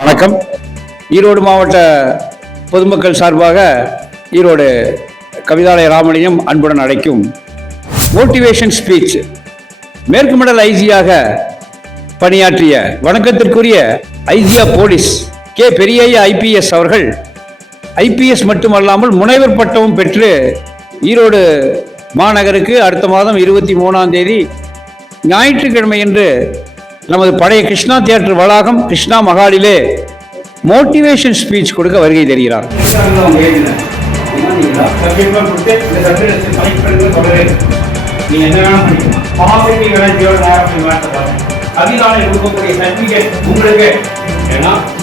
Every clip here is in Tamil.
வணக்கம். ஈரோடு மாவட்ட பொதுமக்கள் சார்பாக ஈரோடு கவிதாலய ராமலிங்கம் அன்புடன் அழைக்கும் மோட்டிவேஷன் ஸ்பீச். மேற்கு மண்டல ஐஜியாக பணியாற்றிய வணக்கத்திற்குரிய ஐஜியா போலீஸ் கே பெரியய்யா ஐபிஎஸ் அவர்கள் ஐபிஎஸ் மட்டுமல்லாமல் முனைவர் பட்டமும் பெற்று ஈரோடு மாநகருக்கு அடுத்த மாதம் 23ஆம் தேதி ஞாயிற்றுக்கிழமையன்று நமது பழைய கிருஷ்ணா தியேட்டர் வளாகம் கிருஷ்ணா மகாலிலே மோட்டிவேஷன் ஸ்பீச் கொடுக்க வருகை தருகிறார்.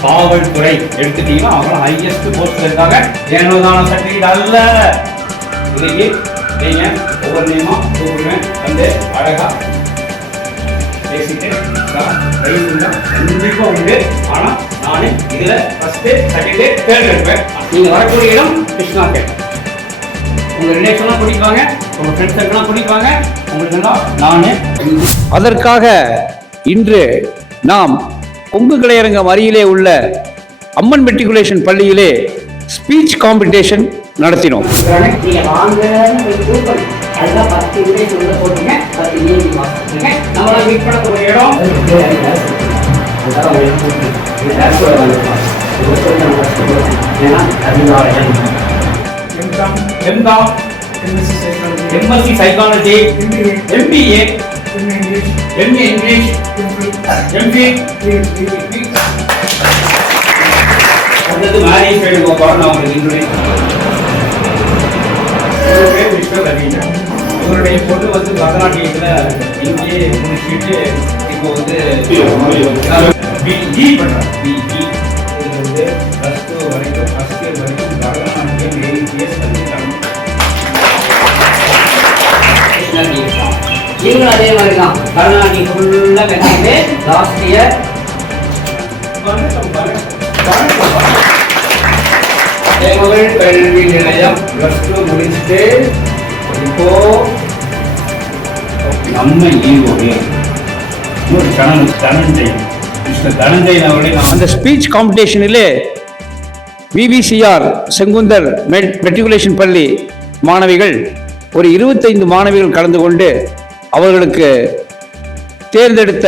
காவல்துறை எடுத்துட்டீங்கன்னா அவங்க ஹையஸ்ட் போஸ்ட்ல இருக்காங்க. ஏனோதான சர்டிஃபிகேட் அல்ல. இன்னைக்கு நீங்க ஒவ்வொரு நியமா கூப்பிடுவேன் வந்து அழகா பேசிட்டு கண்டிப்பா உண்டு. ஆனா நானே இதுல ஃபர்ஸ்ட் சர்டிஃபிகேட் தேர்ந்தெடுப்பேன். நீங்க வரக்கூடிய இடம் கிருஷ்ணா தியேட்டர். உங்க ரிலேஷன்லாம் கூட்டிப்பாங்க, உங்க ஃப்ரெண்ட்ஸ் எல்லாம் கூட்டிப்பாங்க. உங்களுக்கு நானே அதற்காக இன்று நாம் கொங்கு கலையரங்கம் அருகிலே உள்ள அம்மன் மெட்ரிகுலேஷன் பள்ளியிலே ஸ்பீச் காம்படிஷன் நடத்தினோம். MSc Psychology, MBA, MA English, MPhil. அடுத்தது மேரேஜ் சைடு போகிறோம். நான் உங்களுக்கு இவருடைய பொண்ணு வந்து பரதநாட்டியத்தில் இங்கேயே முடிச்சுட்டு இப்போ வந்து பிஇ பண்ணுறாங்க. பிஇ இது வந்து +2 வரைக்கும் ஃபர்ஸ்ட் இயர் வரைக்கும் பரதநாட்டியம் AEPS கற்றுக்கிட்டாங்க. இவங்களும் அதே மாதிரி தான் பரதநாட்டியம் ஃபுல்லாக கற்றுக்கிட்டு லாஸ்ட் இயர் தேமகள் கல்வி நிலையம் +2 முடிச்சுட்டு இப்போ நம்ம ஈரோடு தனஞ்சயன் அவர்களை அந்த ஸ்பீச் காம்படிஷனிலே விபிசிஆர் செங்குந்தர் மெட்ரிகுலேஷன் பள்ளி மாணவிகள் ஒரு 25 மாணவிகள் கலந்து கொண்டு அவர்களுக்கு தேர்ந்தெடுத்த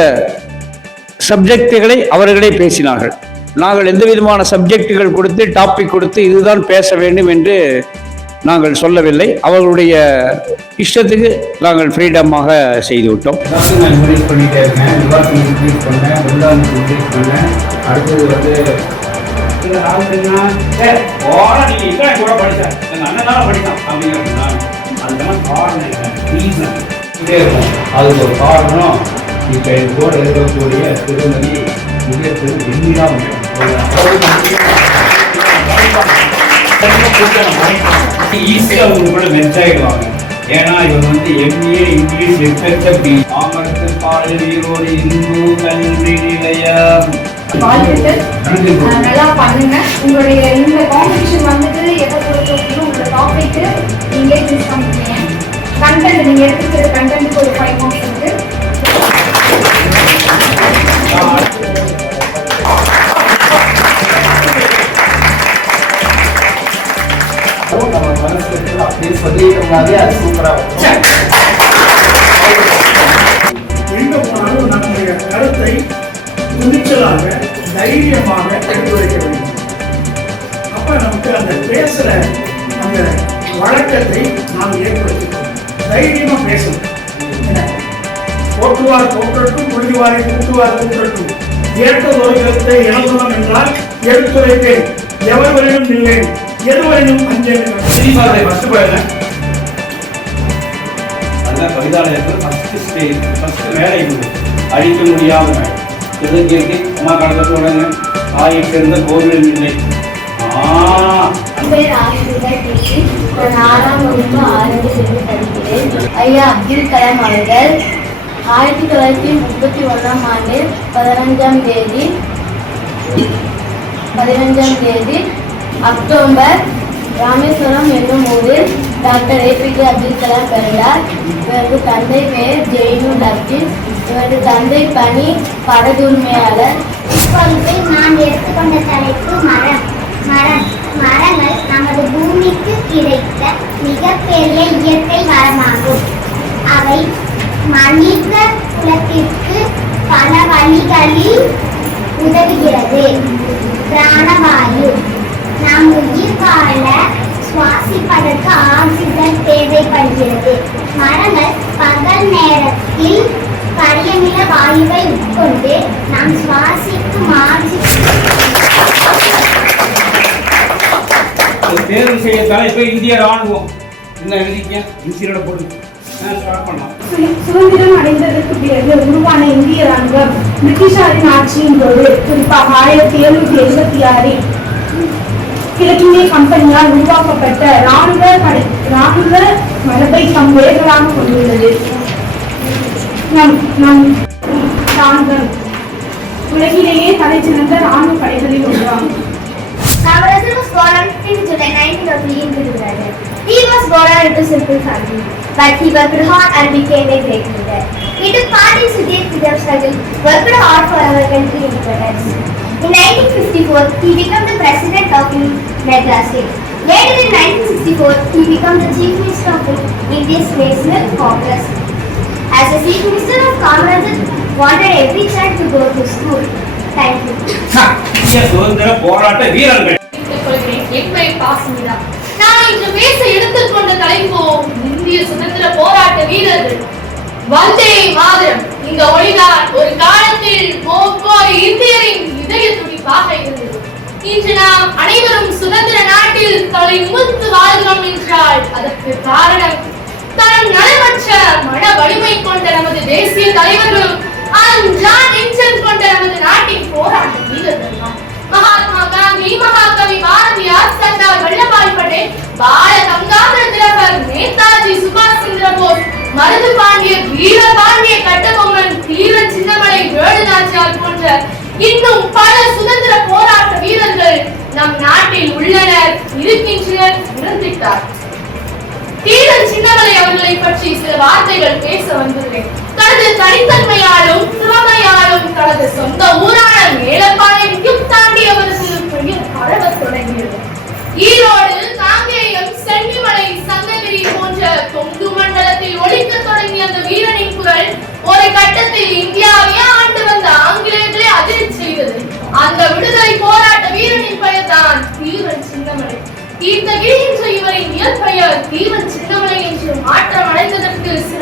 சப்ஜெக்டுகளை அவர்களே பேசினார்கள். நாங்கள் எந்த விதமான சப்ஜெக்டுகள் கொடுத்து டாபிக் கொடுத்து இதுதான் பேச வேண்டும் என்று நாங்கள் சொல்லவில்லை. அவர்களுடைய இஷ்டத்துக்கு நாங்கள் ஃப்ரீடமாக செய்து விட்டோம். பண்ணிட்டே இருக்கேன். அடுத்தது வந்து அதுக்கு ஒரு காரணம் இப்போ கூட இருக்கக்கூடிய திருமதி ஈஸியா அவங்க கூட மெர்ஜ் ஆயிடுவாங்க. ஏன்னா இவங்க வந்து MA இங்கிலீஷ் FHB மாமரத்து பாடல் ஈரோடு இந்து கல்வி நிலையம். நல்லா பண்ணுங்க. உங்களுடைய இந்த காம்படிஷன் வந்துட்டு எதை பொறுத்தவரைக்கும் உங்களோட டாபிக் நீங்களே சூஸ் பண்ணிக்கீங்க. கண்டென்ட் நீங்க எடுத்துக்கிற கண்டென்ட்டுக்கு ஒரு 5 மார்க்ஸ் இருக்கு. நம்ம மனசுல அப்படியே சொல்லிட்டோம்னாலே அது சூப்பரா இருக்கும். எங்க போனாலும் நம்முடைய கருத்தை துணிச்சலாக தைரியமாக எடுத்து வைக்க வேண்டும். அப்ப நமக்கு அந்த பேசுற அந்த வழக்கத்தை நாம் ஏற்படுத்திக்கணும். தைரியமா பேசணும். போற்றுவார் போற்றட்டும், புரிவாரை கூட்டுவார் கூட்டட்டும். ஏற்றது ஒரு கருத்தை இழந்தோம் என்றால் எடுத்துரைப்பேன். எவர்வரையும் இல்லை, எதுவரையும் அஞ்சேன். கவிதாலயத்தில் ஃபர்ஸ்ட் மேடை அழிக்க முடியாத மேடை அம்மா கடத்த உடனே தாயை சேர்ந்த கோவில் இல்லை. ஐயா அப்துல் கலாம் அவர்கள் 1931ஆம் ஆண்டு 15ஆம் தேதி அக்டோபர் ராமேஸ்வரம் என்னும் ஊரில் டாக்டர் ஏபிஜே அப்துல் கலாம் பிறந்தார். இவரது தந்தை பெயர் ஜெயினுல் அப்தீன். இவரது தந்தை பணி படகுரிமையாளர். இப்பொழுது நான் எடுத்துக்கொண்ட தலைப்பு மரம். மரங்கள் நமது பூமிக்கு கிடைத்த மிகப்பெரிய இயற்கை வளமாகும். அவை மனித குலத்திற்கு பல வழிகளில் உதவுகிறது. பிராணவாயு, நாம் உயிர் வாழ சுவாசிப்பதற்கு ஆக்சிஜன் தேவைப்படுகிறது. மரங்கள் பகல் நேரத்தில் கரியமில வாயுவை உட்கொண்டு நாம் சுவாசிக்கும் தேர்வு செய்ய தலைப்பு இந்திய ராணுவம். என்ன எழுதிக்க இன்சியோட போடுங்க. ஸ்டார்ட் பண்ணலாம். சுதந்திரம் அடைந்ததற்கு பிறகு உருவான இந்திய ராணுவம் பிரிட்டிஷாரின் ஆட்சியின் போது, குறிப்பாக 1776 கிழக்கிந்திய கம்பெனியால் உருவாக்கப்பட்ட ராணுவ மரபை தம் வேர்களாக கொண்டுள்ளது. நம் ராணுவம் உலகிலேயே தலை சிறந்த ராணுவ படைகளில் ஒன்றாகும். Kamaraj was born on 15 July 1903 in Gujarat. He was born into a simple family, but he worked hard and became a great leader. He took part in Sudhir freedom struggle, worked hard for our country independence. In 1954, he became the president of Madras State. Later in 1964, he became the chief minister of India's National Congress. As the chief minister of Kamaraj wanted every child to go to school. Thank you. சுதந்திர போராட்ட வீரர்கள். நான் இன்று பேச எடுத்துக்கொண்ட தலைப்போ இந்திய சுதந்திர போராட்ட வீரர்கள். வந்தே மாதரம் இந்த ஒளிதான் ஒரு காலத்தில் ஒவ்வொரு இந்தியரின் இதய துடிப்பாக இருந்தது. இன்று நாம் அனைவரும் சுதந்திர நாட்டில் தலை நிமிர்ந்து வாழ்கிறோம் என்றால் அதற்கு காரணம் தன் நலமற்ற மன வலிமை கொண்ட நமது தேசிய தலைவர்களும் அஞ்சான் நெஞ்சம் கொண்ட நமது நாட்டின் போராட்ட வீரர்கள். மகாத்மா காந்தி, மகாகவி பாரதியார், சர்தார் வல்லபாய் பட்டேல், பால கங்காதர திலகர், நேதாஜி சுபாஷ் சந்திர போஸ், மருது பாண்டியர், வீரபாண்டிய கட்டபொம்மன், தீர சின்னமலை, வேலுநாச்சியார் போன்ற இன்னும் பல சுதந்திர போராட்ட வீரர்கள் நம் நாட்டில் உள்ளனர், இருக்கின்றனர், இறந்துவிட்டார். தீரன் சின்னமலை அவர்களை பற்றி சில வார்த்தைகள் பேச வந்துள்ளேன். தனது தனித்தன்மையாலும் திறமையாலும் தனது சொந்த ஊரான மேலப்பாளையம் தாண்டி அவரது பெயர் பரவத் தொடங்கியது. ஈரோடு, காங்கேயம், சென்னிமலை, சங்ககிரி போன்ற கொங்கு மண்டலத்தில் ஒலிக்க தொடங்கிய அந்த வீரனின் குரல் ஒரு கட்டத்தில் இந்தியாவையே ஆண்டு வந்த ஆங்கிலேயர்களை அதிர்ச்சி செய்தது. அந்த விடுதலை போராட்ட வீரனின் பெயர் தான் தீரன் சின்னமலை. தீர்த்தகிரி என்ற இவரின் இயற்பெயர் தீரன் சின்னமலை என்று மாற்றம் அடைந்ததற்கு சில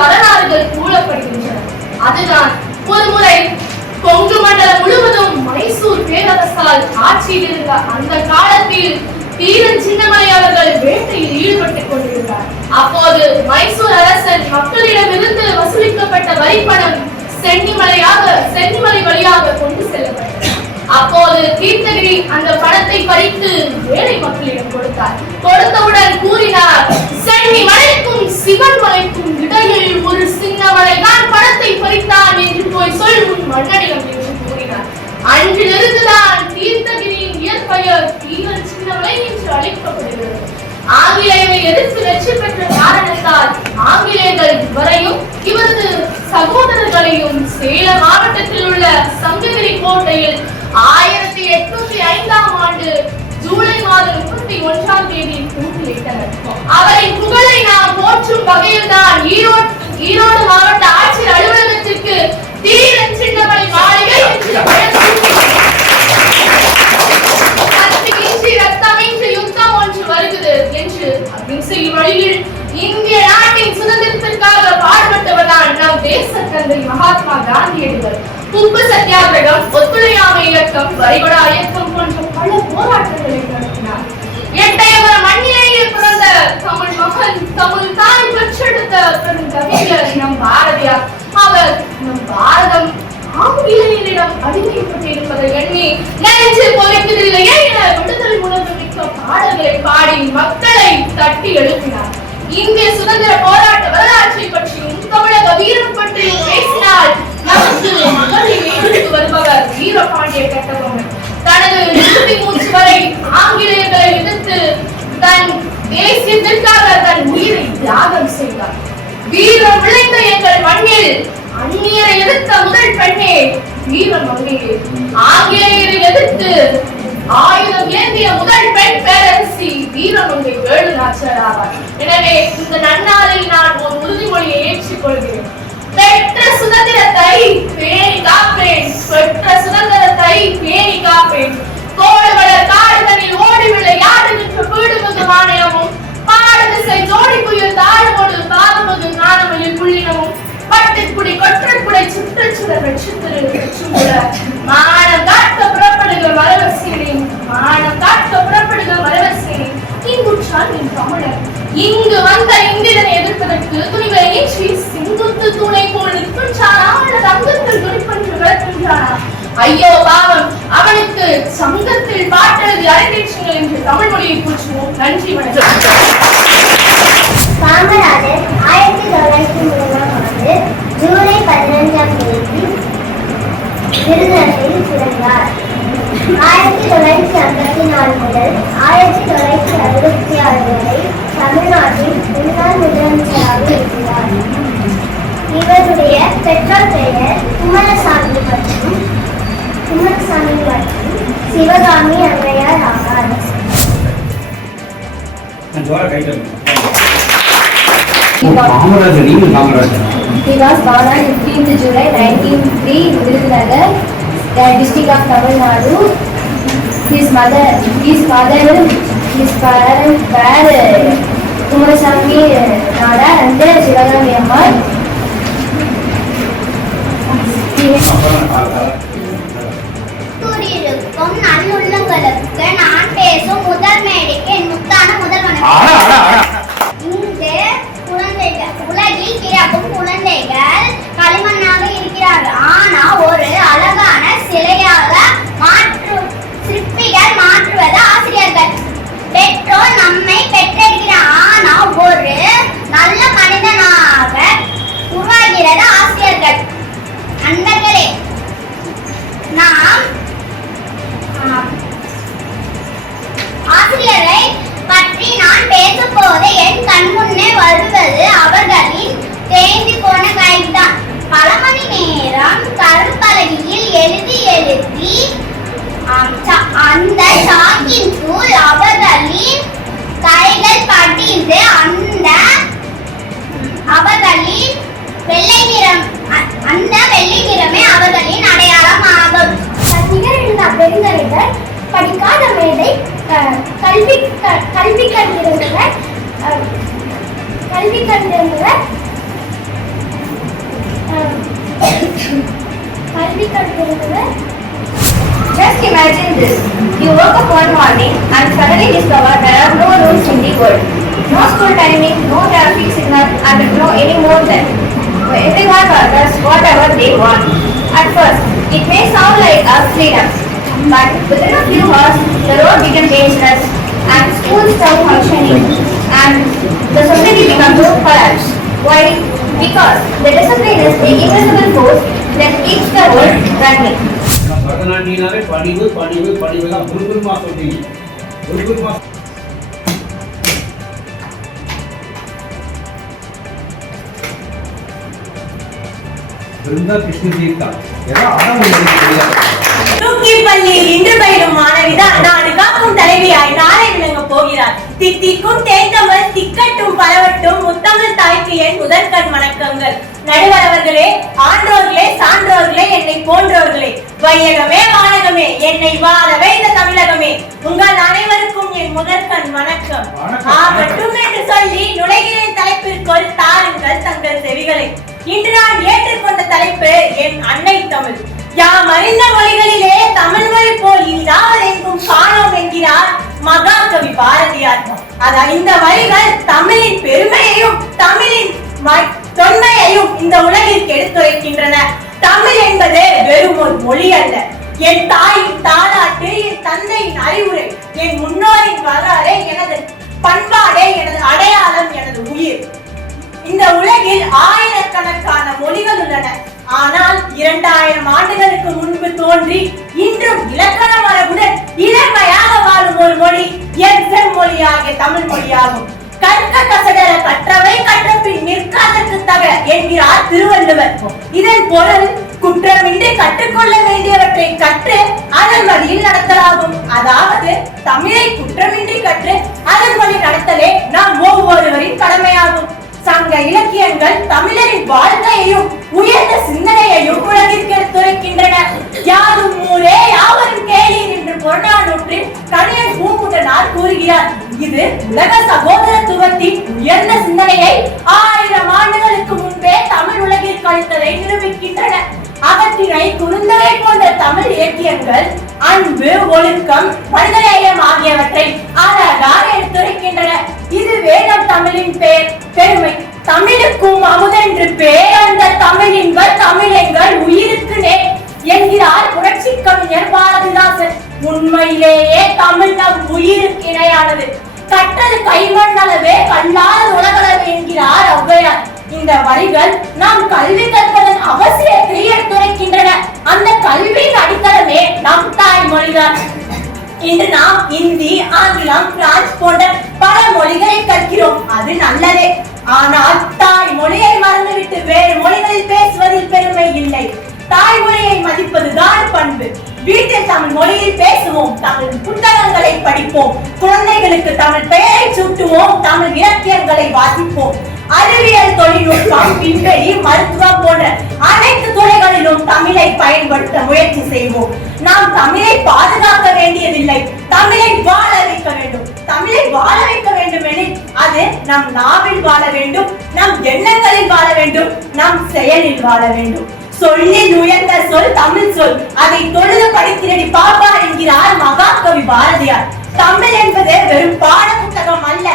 வரலாறுகள் கூறப்படுகின்றன. அதுதான் ஒரு முறை கொங்கு மண்டலம் முழுவதும் மைசூர் பேரரசால் ஆட்சியில் இருந்த அந்த காலத்தில் தீரன் சின்னமலை அவர்கள் வேட்டையில் ஈடுபட்டுக் கொண்டிருந்தார். அப்போது மைசூர் அரசர் மக்களிடமிருந்து வசூலிக்கப்பட்ட வரிப்பணம் சென்னிமலை வழியாக கொண்டு செல்லப்பட்டது. அப்போது தீர்த்தகிரி அந்த பணத்தை பறித்து ஏழை மக்களிடம் கொடுத்தார். கொடுத்தவுடன் கூறினார், சென்னி மலைக்கும் சிவன் மலைக்கும் இடையில் ஒரு சின்ன மலை தான் பணத்தை பறித்தான் என்று போய் சொல் உன் மன்னனிடம் என்று கூறினார். அன்றிலிருந்துதான் தீர்த்தகிரியின் இயற்பெயர் தீரன் சின்னமலை என்று அழைக்கப்படுகிறது. ஆங்கிலேயரை எதிர்த்து வெற்றி பெற்ற காரணத்தால் ஆங்கிலேயர்கள் இவரையும் இவரது சகோதரர்களையும் சேலம் மாவட்டத்தில் உள்ள சங்ககிரி கோட்டையில் 1805ஆம் ஆண்டு ஜூலை மாதம் 31ஆம் தேதி தூக்கிலிட்டனர். அவரின் புகழை நாம் போற்றும் வகையில் தான் ஈரோடு மாவட்ட ஆட்சியர் அலுவலகத்திற்கு தீரன் சின்னமலை மாளிகை என்று பெயர் யுத்தம் ஒன்று வருகிறது என்று அகிம்சை வழியில் இந்திய நாட்டின் சுதந்திரத்திற்காக பாடுபட்டவர்தான் நம் தேச தந்தை மகாத்மா காந்தியடிகள். உப்பு சத்தியாகிரகம், ஒத்துழையாமை இயக்கம், வரிபடா இயக்கம் போன்ற பல போராட்டங்களை நடத்தினார். எட்டயபுர மண்ணிலேயே பிறந்த தமிழ் மகன், தமிழ் தாய் பெற்றெடுத்த பெருங்கவிஞர் நம் பாரதியார். அவர் நம் பாரதம் ஆங்கிலேயரிடம் அடிமைப்பட்டிருப்பதை எண்ணி நெஞ்சு பொறுப்பதில்லையே என விடுதலை உணர்வு மிக்க பாடல்களை பாடி மக்களை தட்டி எழுப்பினார். இந்திய சுதந்திர போராட்ட வரலாற்றை பற்றியும் தமிழக வீரம் பற்றியும் பேசினால் நமக்கு முதலில் நினைவுக்கு வருபவர் வீரபாண்டிய கட்டபொம்மன். தனது இறுதி மூச்சு வரை ஆங்கிலேயர்களை எதிர்த்து தன் மண்ணில் அந்நியரை எதிர்த்த முதல் பெண்ணே வீரமங்கை. ஆங்கிலேயரை எதிர்த்து ஆயுதம் ஏந்திய முதல் பெண் பேரரசி வீரமங்கை வேலு நாச்சியார் ஆவார். எனவே இந்த நன்னாளில் நான் ஒரு உறுதிமொழியை ஏற்றுக் கொள்கிறேன். பெற்ற சுதந்திரத்தை பேணி காப்பேன், பெற்ற சுதந்திரத்தை பேணி காப்பேன். கோடுகள காடுகளில் ஓடி விளையாடுகின்ற பீடுமிகு மாநிலமும் பாடதிசை ஜோடி புயல் தாழ்வோடு காலமுது ஞானமொழி புள்ளினமும் பட்டுக்குடி கொற்றக்குடை சுற்றுச்சுடர் வெற்றுத்திருச்சுட மானம் காட்ட புறப்படுகிற மரவசேனின் மானம் காட்ட புறப்படுகிற மரவசேனின் இங்குற்றான் என் தமிழர். இங்கு வந்த இந்திரனை எதிர்ப்பதற்கு துணிவை ஏற்றி சிங்குத்து தூணை போல் நிற்கின்றானா அல்லது அங்கத்தில் துணிப்பன்று விளக்கின்றானா? ஐயோ பாவம், அவனுக்கு சங்கத்தில் பாட்டெழுதி அரங்கேற்றுங்கள் என்று தமிழ் மொழியை கூற்றுவோம். நன்றி, வணக்கம். காமராஜர் 1903ஆம் ஆண்டு ஜூலை 15ஆம் தேதி விருதுநகரில் பிறந்தார். 1954 முதல் 1966 வரை தமிழ்நாட்டின் முன்னாள் முதலமைச்சராக இருக்கிறார். இவருடைய பெற்றோர் பெயர் குமாரசாமி மற்றும் சிவகாமி அம்மையார் ஆவார். He was born on 15th July 1903 in Virudhunagar, the district of Tamil Nadu. His father, his parents were Kumarasamy Nada and Shivagami Ammal. கூறியிருக்கும் நல்லுள்ளங்களுக்கு நான் பேசும் முதல் மேடைக்கு என் முத்தான முதல் வணக்கம். இங்கு உலகில் பிறக்கும் குழந்தைகள் களிமண்ணாக இருக்கிறார்கள். ஆனா ஒரு அழகான சிலையாக சிற்பிகள் மாற்றுவது ஆசிரியர்கள். பெற்றோர் நம்மை பெற்றெடுக்கிறார். ஆனா ஒரு நல்ல மனிதனாக உருவாகிறது ஆசிரியர்கள். நண்பர்களே, நாம் ஆசிரியரை பற்றி நான் பேசும்போது என் கண் முன்னே வருவது அவர்களின் தேய்ந்து போன கைதான். பல மணி நேரம் கருப்பலகையில் எழுதி அந்த சாக்கின் தூள் அவர்களின் கைகள் படிந்து அவர்களின் வெள்ளை நிறமே அவர்களின் அடையாளம் ஆகும். நிகழ்ந்த பெருந்தலைவர், படிக்காத மேதை, கல்வி கண்டிருந்தவர். Just imagine this. You woke up one morning and suddenly discover there are no rules in the world. No school timing, no traffic signal, and no any more than. Everyone does whatever they want. At first, it may sound like a freedom, but within a few hours, the road became dangerous and schools stopped functioning and the society began to collapse. Why? Because the discipline is the invisible force that keeps the world running. பரதநாட்டியனாவே படிவு படிவு படிவுதான் குருகுருமா சொல்றீங்க. குருகுருமா பிருந்தா கிருஷ்ணதீர்த்தா தூக்கி பள்ளியில் இன்று பயிலும் மாணவிதான் நாடு காக்கும் தலைவியாய் நாளை விளங்க போகிறார். தித்திக்கும் தேந்தமிழ் திக்கட்டும் பரவட்டும் முத்தமிழ் தாய்க்கு என் முதற்கண் வணக்கங்கள். நடுவரவர்களே, ஆன்றோர்களே, சான்றோர்களே, என்னை போன்றோர்களே, வையகமே வானகமே, என்னை வாழவே இந்த தமிழகமே, உங்கள் அனைவருக்கும் என் முதற்கண் வணக்கம். ஆகட்டும் என்று சொல்லி நுழைகிறேன் தலைப்பிற்குள் தாருங்கள் தங்கள் செவிகளை. இன்று நான் ஏற்றுக்கொண்ட தலைப்பு என் அன்னை தமிழ். யாம் அறிந்த மொழிகளிலே தமிழ் மொழி போல் இல்லாமல் எங்கும் காணோம் என்கிறார் மகாகவி பாரதியார். இந்த வரிகள் தமிழின் பெருமையையும் தமிழின் தொன்மையையும் இந்த உலகிற்கு எடுத்துரைக்கின்றன. தமிழ் என்பது வெறும் ஒரு மொழி அல்ல. என் தாயின் தாலாட்டு, என் தந்தையின் அறிவுரை, என் முன்னோரின் வரலாறு, எனது பண்பாடே, எனது அடையாளம், எனது உயிர். இந்த உலகில் ஆயிரக்கணக்கான மொழிகள் உள்ளன. ஆனால் 2000 ஆண்டுகளுக்கு முன்பு தோன்றி இன்றும் இலக்கண மரபுடன் இளமையாக வாழும் ஒரு மொழி என் செம்மொழியாகிய தமிழ் மொழியாகும். கற்க கசடர கற்றவை கற்ற பின் நிற்காதற்கு தக என்கிறார் திருவள்ளுவர். இதன் பொருள் குற்றமின்றி கற்றுக்கொள்ள வேண்டியவற்றை கற்று அதன் வழியில் நடத்தலாகும். அதாவது தமிழை குற்றமின்றி கற்று அதன் வழி நடத்தலே நாம் ஒவ்வொருவரின் கடமையாகும். சங்க இலக்கியங்கள் தமிழரின் வாழ்க்கையையும் உயர்ந்த சிந்தனையையும் உலகிற்கு எடுத்துரைக்கின்றன. யாரும் ஊரே யாவரும் கேளீர் என்று புறநானூற்றில் கணியன் பூங்குட்டனார் கூறுகிறார். இது உலக சகோதரத்துவத்தின் உயர்ந்த சிந்தனையை 1000 ஆண்டுகளுக்கு முன்பே தமிழ் உலகிற்கு அளித்ததை நிரூபிக்கின்றன. அகத்திணை குறுந்தகை போன்ற தமிழ் இலக்கியங்கள் அன்பு, ஒழுக்கம், மனிதநேயம் ஆகியவற்றை அழகாக எடுத்துரைக்கின்றன. இதுவே நம் தமிழின் பெருமை. தமிழுக்கும் அமுதென்று பேர் அந்த தமிழின்ப தமிழெங்கள் உயிருக்கு நேர் என்கிறார் புரட்சி கவிஞர் பாரதிதாசன். உண்மையிலேயே தமிழ் நம் உயிருக்கு இணையானது. கற்றது கைமண் அளவே கல்லாத உலகளவு என்கிறார் ஔவையார். இந்த வரிகள் நாம் கல்வி கற்பதன் அவசியத்தை எடுத்துரைக்கின்றன. அந்த கல்வியின் அடித்தளமே நம் தாய்மொழிதான். இன்று நாம் இந்தி, ஆங்கிலம், பிரான்ஸ் போன்ற பல மொழிகளை கற்கிறோம். அது நல்லதே. ஆனால் தாய்மொழியை மறந்துவிட்டு வேறு மொழிகளில் பேசுவதில் பெருமை இல்லை. தாய்மொழியை மதிப்பதுதான் பண்பு. வீட்டில் தமிழ் மொழியில் பேசுவோம், தமிழ் புத்தகங்களை படிப்போம், குழந்தைகளுக்கு தமிழ் பெயரை சூட்டுவோம், தமிழ் இலக்கியங்களை வாசிப்போம். அறிவியல், தொழில்நுட்பம், விண்வெளி, மருத்துவம் போன்ற அனைத்து துறைகளிலும் தமிழை பயன்படுத்த முயற்சி செய்வோம். நாம் தமிழை பாதுகாக்க வேண்டியதில்லை, தமிழை வாழ வைக்க வேண்டும். தமிழை வாழ வைக்க வேண்டும் எனில் அது நம் நாவில் வாழ வேண்டும், நம் எண்ணங்களில் வாழ வேண்டும், நம் செயலில் வாழ வேண்டும். சொல்லில் உயர்ந்த சொல் தமிழ் சொல், அதை தொழுது படித்திரடி பாப்பா என்கிறார் மகாகவி பாரதியார். தமிழ் என்பது வெறும் பாட புத்தகம் அல்ல,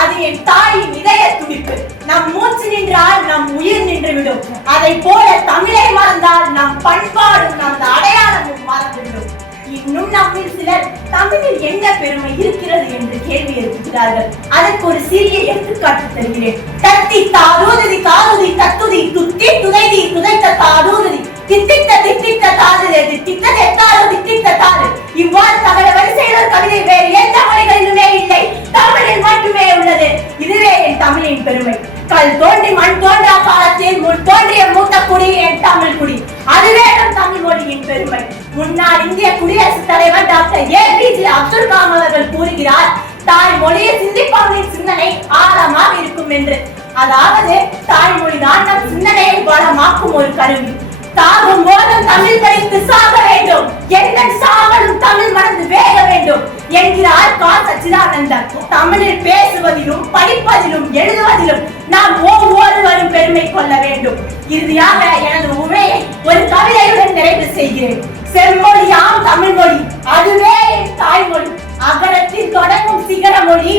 அது என் தாயின் இதய துடிப்பு. நம் மூச்சு நின்றால் நம் உயிர் நின்றுவிடும். அதை போல தமிழை மறந்தால் நம் பண்பாடும் நம் அடையாளமும் மறந்துவிடும். இன்னும் நம்மில் சிலர் தமிழில் என்ன பெருமை இருக்கிறது என்று கேள்வி எழுப்புகிறார்கள். அதற்கு ஒரு சிறிய எடுத்துக்காட்டு தருகிறேன். தத்தி தாரூதி தாருதி தத்துதி துத்தி துதைதி துதைத்த தாரூதி தித்தித்த தித்தித்த தாருதே தித்தித்த தெத்தாரு தித்தித்த தாரு. இவ்வாறு தகவல வரிசையில் கவிதை வேறு எந்த மொழிகளிலுமே இல்லை, தமிழில் மட்டுமே உள்ளது. இதுவே என் தமிழின் பெருமை. கல் தோன்றி மண் தோன்றா காலத்தில் முன் தோன்றிய மூத்த குடி என் தமிழ் குடி. அதுவே நம் தமிழ் மொழியின் பெருமை. முன்னாள் இந்திய குடியரசுத் தலைவர் டாக்டர் APJ அப்துல் கலாம் அவர்கள் கூறுகிறார், தாய்மொழியை சிந்திப்பவனின் சிந்தனை ஆழமாக இருக்கும் என்று. அதாவது தாய்மொழிதான் நம் சிந்தனையை வளமாக்கும் ஒரு கருவி. சாகும் போதும் தமிழ் படித்து சாக வேண்டும், எந்த சாவலும் தமிழ் மறந்து வேக வேண்டும் என்கிறார் கா. சச்சிதானந்தன். தமிழில் பேசுவதிலும் படிப்பதிலும் எழுதுவதிலும் நாம் ஒவ்வொருவரும் பெருமை கொள்ள வேண்டும். இறுதியாக எனது உரையை ஒரு கவிதையுடன் நிறைவு செய்கிறேன். செம்மொழியாம் தமிழ் மொழி, அதுவே என் தாய்மொழி. அகரத்தில் தொடங்கும் சிகர மொழி,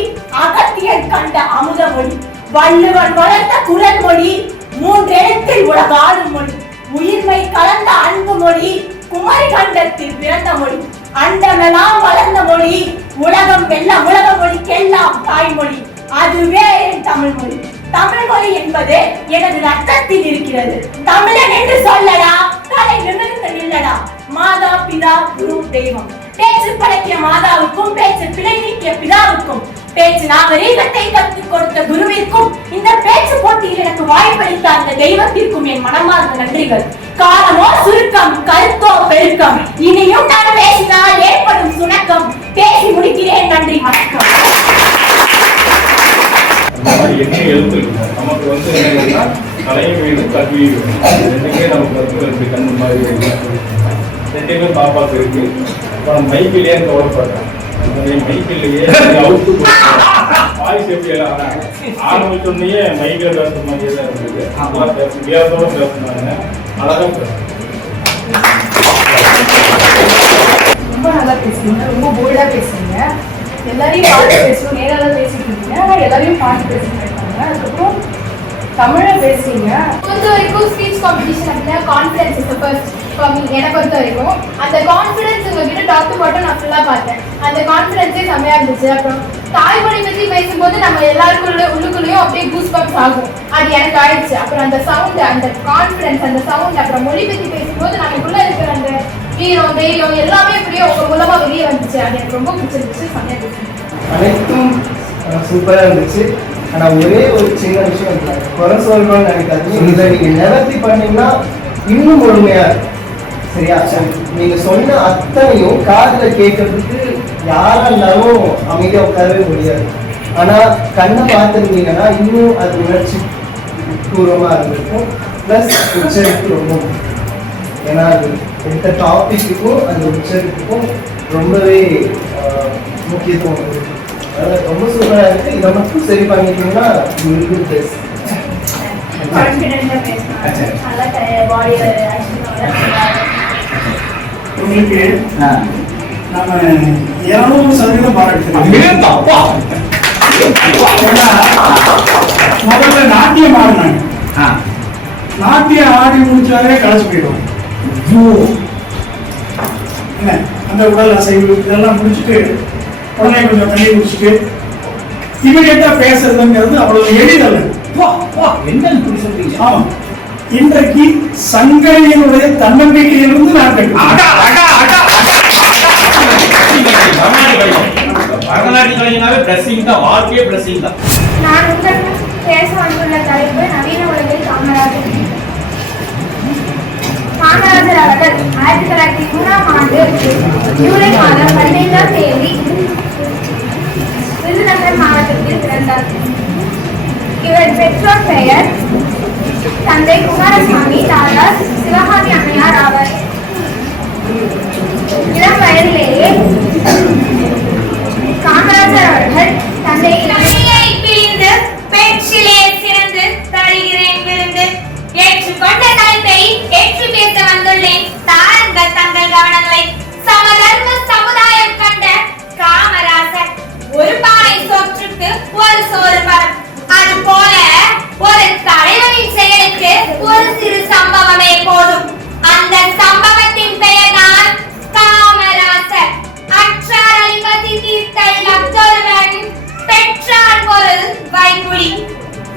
அகத்தியன் கண்ட அமுத மொழி. வள்ளுவன் வளர்த்த குரல் மொழி, 3 எழுத்தில் உலகாடும் மொழி. உயிர்மை கலந்த அன்பு மொழி, குமரி கண்டத்தில் பிறந்த மொழி. அண்டமெல்லாம் வளர்ந்த மொழி, உலகம் வெல்ல உலக மொழிக்கெல்லாம் தாய்மொழி. அதுவே என் தமிழ் மொழி. தமிழ் மொழி என்பது எனது ரத்தத்தில் இருக்கிறது. தமிழன் என்று சொல்லடா, தலை நிமிர்ந்து நில்லடா. மாதா பிதா குரு தெய்வம். பேச்சு பழக்கிய மாதாவுக்கும் பேச்சு பிழை நீக்கிய பிதாவுக்கும் பேச்சு நாகரீகத்தை கற்றுக் கொடுத்த குருவிற்கும் இந்த பேச்சு போட்டியில் எனக்கு வாய்ப்பளித்த அந்த தெய்வத்திற்கும் என் மனமார்ந்த நன்றிகள். காலமோ சுருக்கம், கருத்தோ பெருக்கம், இனியும் நான் பேசினால் ஏற்படும் சுணக்கம். பேசி முடிக்கிறேன். நன்றி, வணக்கம். நமக்கு வந்து என்னன்னா கலையும் வேணும், கல்வி வேணும். ரெண்டுமே நமக்கு கண்ணு மாதிரி ரெண்டுமே பாப்பாக்கு இருக்கு. அப்புறம் மைக்கிலேயே கவலைப்படுறேன். மைக்கிலேயே அவுட்டு வாய்ஸ் எப்படி எல்லாம் ஆரம்பிச்சோடனே மைக்கில் பேசுற மாதிரியே தான் இருந்தது. நல்லா பேச வியாசோட பேசுனாங்க, அழகா பேசுறேன். ரொம்ப நல்லா பேசுறீங்க, ரொம்ப போல்டா பேசுறீங்க. எல்லாரையும் பார்த்து பேசணும், நேராக பேசிட்டு இருக்கீங்க, ஆனால் எல்லாரையும் பார்த்து பேசிட்டு இருக்காங்க. அதுக்கப்புறம் தமிழை பேசுறீங்க. பொறுத்த வரைக்கும் ஸ்பீச் காம்படிஷன் அப்படின்னா confidence is first for me. என்னை பொறுத்த வரைக்கும் அந்த கான்ஃபிடன்ஸ் உங்ககிட்ட டாக்டர் மட்டும் நான் ஃபுல்லாக பார்த்தேன். அந்த கான்ஃபிடன்ஸே செம்மையாக இருந்துச்சு. அப்புறம் தாய்மொழி பற்றி பேசும்போது நம்ம உள்ளுக்குள்ளேயும் அப்படியே கூஸ் பம்ப்ஸ் ஆகும். அது எனக்கு ஆயிடுச்சு. அப்புறம் அந்த சவுண்டு, அந்த கான்ஃபிடன்ஸ், அந்த சவுண்ட், அப்புறம் மொழி பற்றி பேசும்போது நமக்குள்ளே இருக்கிற அந்த வீரம், தைரியம் எல்லாமே அப்படியே உங்க மூலமா வெளியே வந்துச்சு. அது எனக்கு ரொம்ப பிடிச்சிருந்துச்சு. செம்மையாக இருந்துச்சு. அனைத்தும் சூப்பராக இருந்துச்சு. ஆனா ஒரே ஒரு சின்ன விஷயம் இருக்காங்க, குறை சொல்லணும்னு நினைக்காதீங்க. இதை நீங்க நிவர்த்தி பண்ணீங்கன்னா இன்னும் முழுமையா இருக்கும். சரியா? நீங்க சொன்ன அத்தனையும் காதுல கேட்கறதுக்கு யாரா இருந்தாலும் அமைதியா உட்காரவே முடியாது. ஆனா கண்ணை பார்த்துருந்தீங்கன்னா இன்னும் அது உணர்ச்சி பூர்வமா இருந்திருக்கும். பிளஸ் உச்சரிப்பு ரொம்ப முக்கியம். ஏன்னா அது எந்த டாபிக்குக்கும் அந்த உச்சரிப்புக்கும் ரொம்பவே முக்கியத்துவம் இருக்கு. அதனால ரொம்ப சூப்பரா இருக்கு. இதை மட்டும் சரி பண்ணிட்டீங்கன்னா உங்களுக்கு நாம 200% பாராட்டுறோம். முதல்ல நாட்டியம் ஆடினாங்க. நாட்டியம் ஆடி முடிச்சாலே களைச்சு போயிடுவாங்க. என்ன அந்த உடல் அசைவு இதெல்லாம் முடிச்சுட்டு உடனே கொஞ்சம் தண்ணி குடிச்சுட்டு இமீடியட்டா பேசுறதுங்கிறது அவ்வளவு எளிதல்ல. ஆமா, இன்றைக்கு சங்கரியினுடைய தன்னம்பிக்கையிலிருந்து நான் பரதநாட்டிய கலைஞனாவே பிளஸிங் தான், வாழ்க்கையே பிளஸிங் தான். நான் உங்களிடம் பேச வந்துள்ள தலைப்பு நவீன உலகில் காமராஜர். காமராஜர் அவர்கள் 1903ஆம் ஆண்டு ஜூலை மாதம் 15ஆம் தேதி விருதுநகர் மாவட்டத்தில் பிறந்தார். இவர் பெற்றோர் பெயர் தந்தை குமாரசாமி, தாயார் சிவகாமி அம்மையார் ஆவர். இளம் வயதிலேயே காமராஜர் அவர்கள் தந்தை பிரிந்து பேச்சிலே சிறந்து தருகிறேன் விருந்து ஏற்றுக்கொண்ட தலைப்பை ஏற்று பேச வந்துள்ளேன். தாருங்கள் தங்கள் கவனங்களை. சமதர்ம சமுதாயம் கண்ட காமராஜர் ஒரு பானை சோற்றுக்கு ஒரு சோறு பரம். அது போல ஒரு தலைவனின் செயலுக்கு ஒரு சிறு சம்பவமே போதும். அந்த சம்பவத்தின் பெயர்தான் காமராஜர். அற்றார் அழிப்பதி தீர்த்தல் அப்தொருவன் பெற்றார் பொருள் வைகுழி.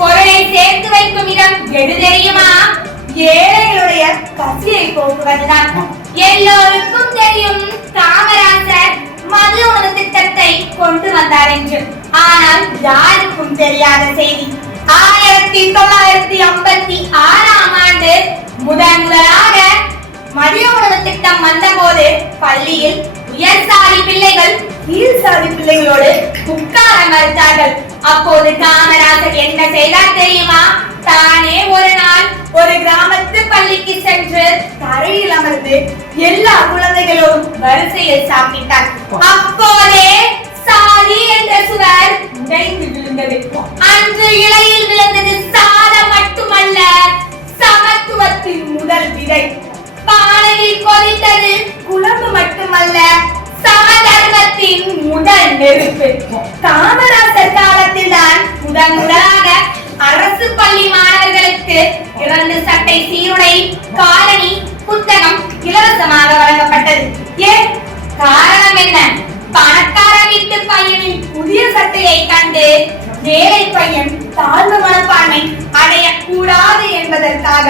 பொருளை சேர்த்து வைக்கும் இடம் எது தெரியுமா? ஏழைகளுடைய பசியை போக்குவதுதான். எல்லோருக்கும் தெரியும் காமராஜர் மது உணவு திட்டத்தை கொண்டு வந்தார் என்று. ஆனால் யாருக்கும் தெரியாத செய்தி, 1956ஆம் ஆண்டு முதலாக மதிய உணவு திட்டம் வந்தபோது பள்ளியில் உயர்சாதி பிள்ளைகள் கீழ்சாதி பிள்ளைகளோடு உட்கார மறுத்தார்கள். அப்போது காமராஜர் என்ன செய்தார் தெரியுமா? தானே ஒரு நாள் ஒரு கிராமத்து பள்ளிக்கு சென்று தரையில் அமர்ந்து எல்லா குழந்தைகளோடும் வரிசையில் சாப்பிட்டார். அப்போதே சாதி என்ற சுவர் உடைந்து விழுந்தது. அன்று இலையில் விழுந்தது சாதம் மட்டுமல்ல, சமத்துவத்தின் முதல் விதை. பானையில் கொதித்தது குழம்பு மட்டுமல்ல, சமதர்மத்தின் முதல் நெருப்பு. காமராஜர் காலத்தில் தான் முதலாக அரசு பள்ளி மாணவர்களுக்கு 2 சட்டை, சீருடை, காலணி, புத்தகம் இலவசமாக வழங்கப்பட்டது. ஏன் காரணம் என்ன? பணக்கார வீட்டு பையனின் புதிய சட்டையை கண்டு ஏழை பையன் தாழ்வு மனப்பான்மை அடையக்கூடாது என்பதற்காக.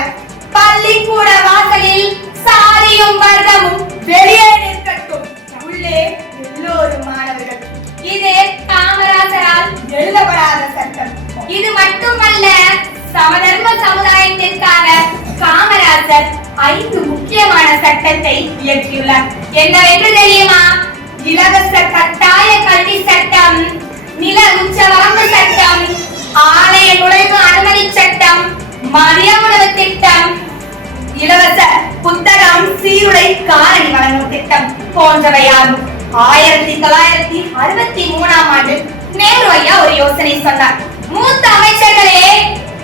பள்ளிக்கூட வாசலில் சாதியும் வர்க்கமும் வெளியே நிற்கட்டும், உள்ளே எல்லோரும் மாணவர்கள். இது காமராஜரால் எழுதப்படாத சட்டம். இது மட்டுமல்ல, சமதர்ம சமுதாயத்திற்காக காமராஜர் 5 முக்கியமான சட்டத்தை இயற்றியுள்ளார். என்னவென்று தெரியுமா? இலவச கட்டாய கல்வி சட்டம், நில உச்சவரம்பு சட்டம், ஆலய நுழைவு அனுமதி சட்டம், மதிய உணவு திட்டம், இலவச புத்தகம், சீருடை, காலணி வழங்கும் திட்டம் போன்றவையாகும். 1963ஆம் ஆண்டு நேரு ஐயா ஒரு யோசனை சொன்னார். மூத்த அமைச்சர்களே,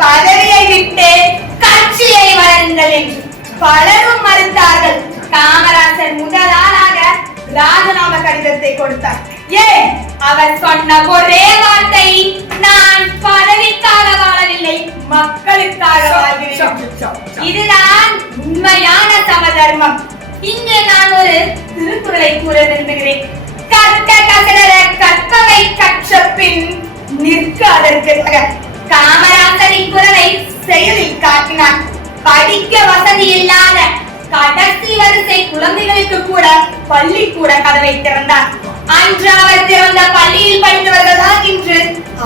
பதவியை விட்டு கட்சியை வளருங்கள் என்று. பலரும் மறுத்தார்கள். காமராஜர் முதலாளாக ராஜினாமா கடிதத்தை கொடுத்தார். ஏன்? அவர் சொன்ன ஒரே வார்த்தை, நான் பதவிக்காக வாழவில்லை, மக்களுக்காக வாழ்கிறேன். இதுதான் உண்மையான சமதர்மம். இங்கே நான் ஒரு திருக்குறளை கூற விரும்புகிறேன். கற்க கசடர கற்பவை கற்ற பின் நிற்க அதற்கு. காமராஜரின் குரலை செயலில் காட்டினார். படிக்க வசதி இல்லாத கடைசி வரிசை குழந்தைகளுக்கு கூட பள்ளிக்கூட கதவை திறந்தார். அன்று அவர் திறந்த பள்ளியில் படித்தவர்கள் தான் இன்று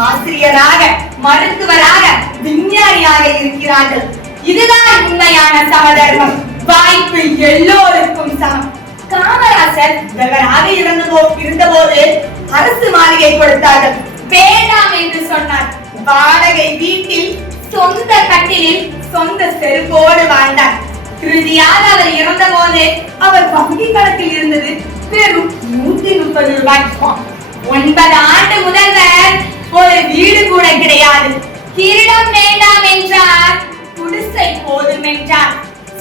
ஆசிரியராக, மருத்துவராக, விஞ்ஞானியாக இருக்கிறார்கள். இதுதான் உண்மையான சமதர்மம். வாய்ப்பு எல்லோருக்கும் சமம். காமராசர் முதல்வராக இருந்தபோது அரசு மாளிகை கொடுத்தார்கள். வேண்டாம் என்று சொன்னார். வாடகை வீட்டில் சொந்த கட்டிலில் சொந்த செருப்போடு வாழ்ந்தார். இறுதியாக அவர் இறந்த போது அவர் வங்கி கணக்கில் இருந்தது வெறும் 130 ரூபாய். 9 ஆண்டு முதல்வர் ஒரு வீடு கூட கிடையாது. கிரீடம் வேண்டாம் என்றார், குடிசை போதும் என்றார்.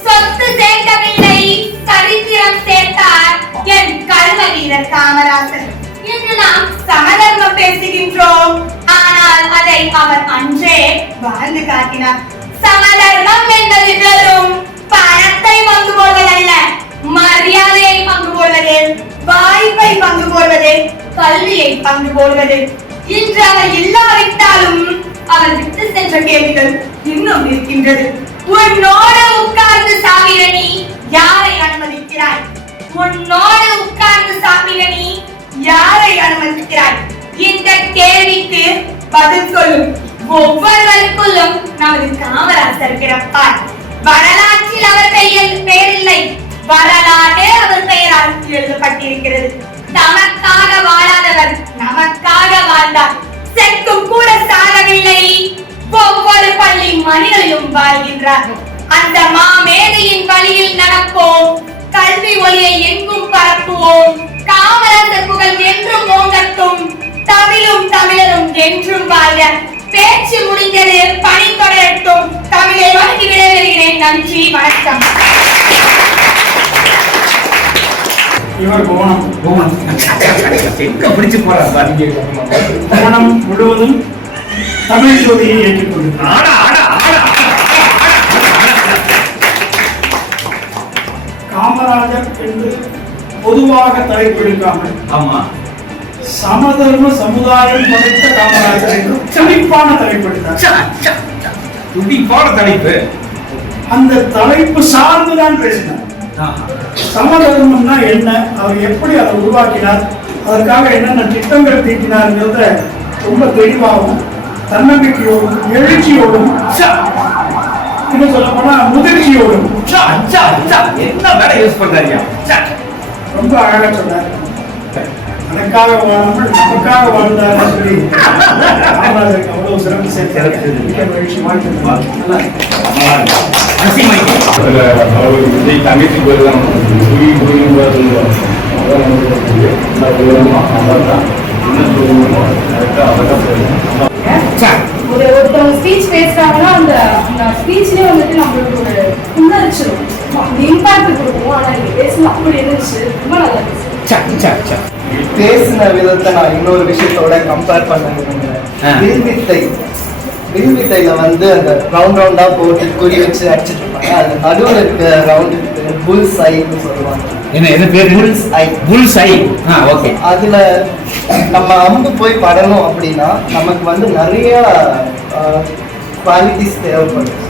சொத்து சேர்க்கவில்லை, சரித்திரம் சேர்த்தார் என் கர்ம வீரர் காமராசர். இன்று நாம் சமதர்மம் பேசுகின்றோம், ஆனால் அதை அவர் அன்றே வாழ்ந்து காட்டினார். சமதர்மம் என்பது வெறும் பணத்தை பங்கு போடுவதல்ல, மரியாதையை பங்கு போடுவது, வாய்ப்பை பங்கு போடுவது, கல்வியை பங்கு போடுவது. இன்று அவர் இல்லாவிட்டாலும் அவர் விட்டு சென்ற கேள்விகள் இன்னும் இருக்கின்றது. உன்னோடு உட்கார்ந்து சாப்பிட நீ யாரை அனுமதிக்கிறாய்? உன்னோடு உட்கார்ந்து சாப்பிட நீ யாரை அனுமதிக்கிறாய்? இந்த கேள்விக்கு பதில் சொல்லும் ஒவ்வொருவருக்குள்ளும் நமது காமராசர் பிறப்பார். வரலாற்றில் அவர் பெயர் இல்லை, வரலாறு அவர் பெயரால் எழுதப்பட்டிருக்கிறது. தமக்காக வாழாதவர் நமக்காக வாழ்ந்தார். செத்தும் கூட சாகவில்லை, ஒவ்வொரு பள்ளி மனிதனும் வாழ்கின்றார். அந்த மாமேதையின் வழியில் நடப்போம், கல்வி ஒளியை எங்கும் பரப்புவோம். காமராசர் புகழ் என்றும் ஓங்கட்டும், தமிழும் தமிழரும் என்றும் வாழ்க. பேச்சு முடிந்தது, பணி தொடரட்டும். தமிழை வழங்கி விடைபெறுகிறேன். நன்றி, வணக்கம். இவர் கோணம் பிடிச்சு போறாரு. கோணம் முழுவதும் தமிழ் ஜோதியை ஏற்றுக்கொண்டார். காமராஜர் என்று பொதுவாக தலைப்பெடுக்காமல், ஆமா, சமதர்ம சமுதாயம் படைத்த காமராஜர் என்று செழிப்பான தலைப்பெடுத்தார். துடிப்பான தலைப்பு. அந்த தலைப்பு சார்ந்துதான் பேசினார். சமதர்மம்னா என்ன, அவர் எப்படி அதை உருவாக்கினார், அதற்காக என்னென்ன திட்டங்கள் தீட்டினார்ங்கிறத ரொம்ப தெளிவாகவும் தன்னம்பிக்கையோடும் எழுச்சியோடும் இன்னும் சொல்ல போனா முதிர்ச்சியோடும் என்ன வேலை யூஸ் பண்றாங்க ரொம்ப அழகா சொன்னார். எனக்காக வாழாமல் நமக்காக வாழ்ந்தார் சொல்லி காமராஜருக்கு அவ்வளவு சிறப்பு சேர்த்து மகிழ்ச்சி விஜய் தங்கச்சி பேர் தான் ஒருத்தவங்க ஸ்பீச் பேசுறாங்கன்னா அந்த ஸ்பீச்லயே வந்துட்டு நம்மளுக்கு ஒரு புல்லரிச்சிடும், இம்பாக்ட் கொடுக்கும். ஆனா நீங்க பேசணும் அப்படி இருந்துச்சு, ரொம்ப நல்லா இருந்துச்சு. பேசின விதத்தை நான் இன்னொரு விஷயத்தோட கம்பேர் பண்ண விரும்புகிறேன். வில்வித்தையில வந்து அந்த ரவுண்ட் ரவுண்டா போட்டு குறி வச்சு அடிச்சிட்டு இருப்பாங்க. அது நடுவில் இருக்க ரவுண்ட் புல்ஸ் ஐன்னு சொல்லுவாங்க. என்ன பேர்? புல்ஸ் ஐ. புல்ஸ் ஐ. ஓகே. அதுல நம்ம அம்பு போய் படணும் அப்படின்னா நமக்கு வந்து நிறைய குவாலிட்டிஸ் தேவைப்படும்.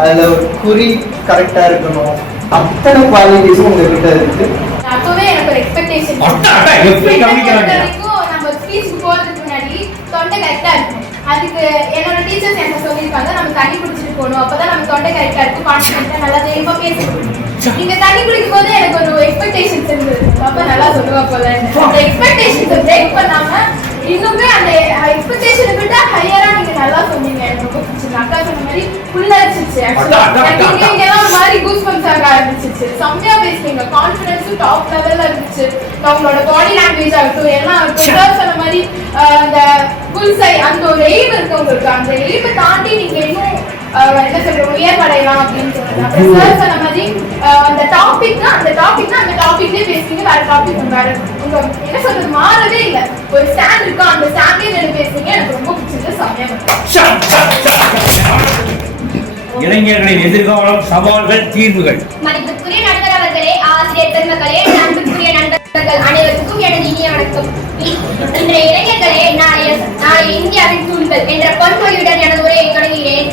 அதுல ஒரு குறி கரெக்டா இருக்கணும். அத்தனை குவாலிட்டிஸும் உங்ககிட்ட இருக்கு. அப்பவே எனக்கு ஒரு எக்ஸ்பெக்டேஷன். நம்ம ஸ்பீச் போறதுக்கு முன்னாடி தொண்டை கரெக்டா இருக்கும். அதுக்கு என்னோட டீச்சர்ஸ் என்ன சொல்லியிருக்காங்க, நம்ம தண்ணி குடிச்சிட்டு போகணும், அப்பதான் நம்ம தொண்டை கரெக்டா இருக்கும், கான்ஃபிடென்ட்டா நல்லா தெளிவா பேச முடியும். நீங்க தண்ணி குடிக்கும் போது எனக்கு ஒரு எக்ஸ்பெக்டேஷன்ஸ் இருந்தது, அப்ப நல்லா சொல்லுவா போல. அந்த எக்ஸ்பெக்டேஷன்ஸை பிரேக் பண்ணாம இன்னுமே அந்த எக்ஸ்பெக்டேஷனை விட ஹையரா நீங்க நல்லா சொன்னீங்க. எனக்கு ரொம்ப பிடிச்சிருக்கு. அக்கா சொன்ன மாதிரி புல்லரிச்சிச்சு. நீங்க எல்லாம் மாதிரி கூஸ் பம்ப்ஸ் ஆக ஆரம்பிச்சிச்சு. செம்மையா பேசுறீங்க, கான்ஃபிடன்ஸும் டாப் லெவல்ல இருந்துச்சு. உங்களோட பாடி லாங்குவேஜ் ஆகட்டும் எல்லாம் ஆகட்டும். சொன்ன மாதிரி அந்த புல்சை அந்த ஒரு எய்ம் இருக்கு உங்களுக்கு. அந்த எய்மை தாண்டி நீங்க இன்னும் என்ன சொல்ற உயர்வடையலாம் அப்படின்னு சொல்லுங்க. அப்புறம் சார் சொன்ன மாதிரி அந்த டாபிக்னா அந்த டாபிக்லயே பேசுறீங்க, வேற டாபிக் வேற உங்க என்ன சொல்றது மாறவே இல்லை. ஒரு ஸ்டாண்ட் இருக்கும், அந்த ஸ்டாண்ட்லயே நீங்க பேசுறீங்க. எனக்கு ரொம்ப பிடிச்சது. சமயம் இளைஞர்களின் எதிர்காலம், சவால்கள், தீர்வுகள். மதிப்புக்குரிய நண்பர் அவர்களே, ஆசிரியர் பெருமக்களே, நண்புக்குரிய நண்பர்கள் அனைவருக்கும் எனது இனிய வணக்கம். இன்றைய இளைஞர்களே, நாளை இந்தியாவின் தூண்கள் என்ற பொன்மொழியுடன் எனது உரையை தொடங்குகிறேன்.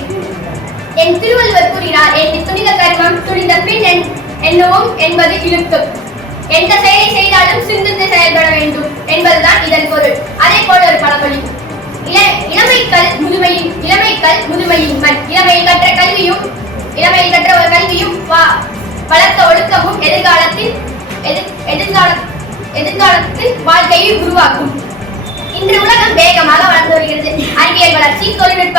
என் திருவள்ளுவர் கூறினார், என் துணிந்த கர்மம் துணிந்த பின் என்னவும் என்பது இழுக்கும். எந்த செயலை செய்தாலும் நாளும் சிந்தித்து செயல்பட வேண்டும் என்பதுதான் இதன் பொருள். அதே போல் ஒரு பழமொழி, இளமைக்கல் முதுமையின் மண். இளமையில் கற்ற ஒரு கல்வியும் வளர்த்த ஒழுக்கமும் எதிர்காலத்தில் வாழ்க்கையை உருவாக்கும். இன்று உலகம் வேகமாக வளர்ந்து வருகிறது. அறிவியல் வளர்ச்சி, தொழில்நுட்ப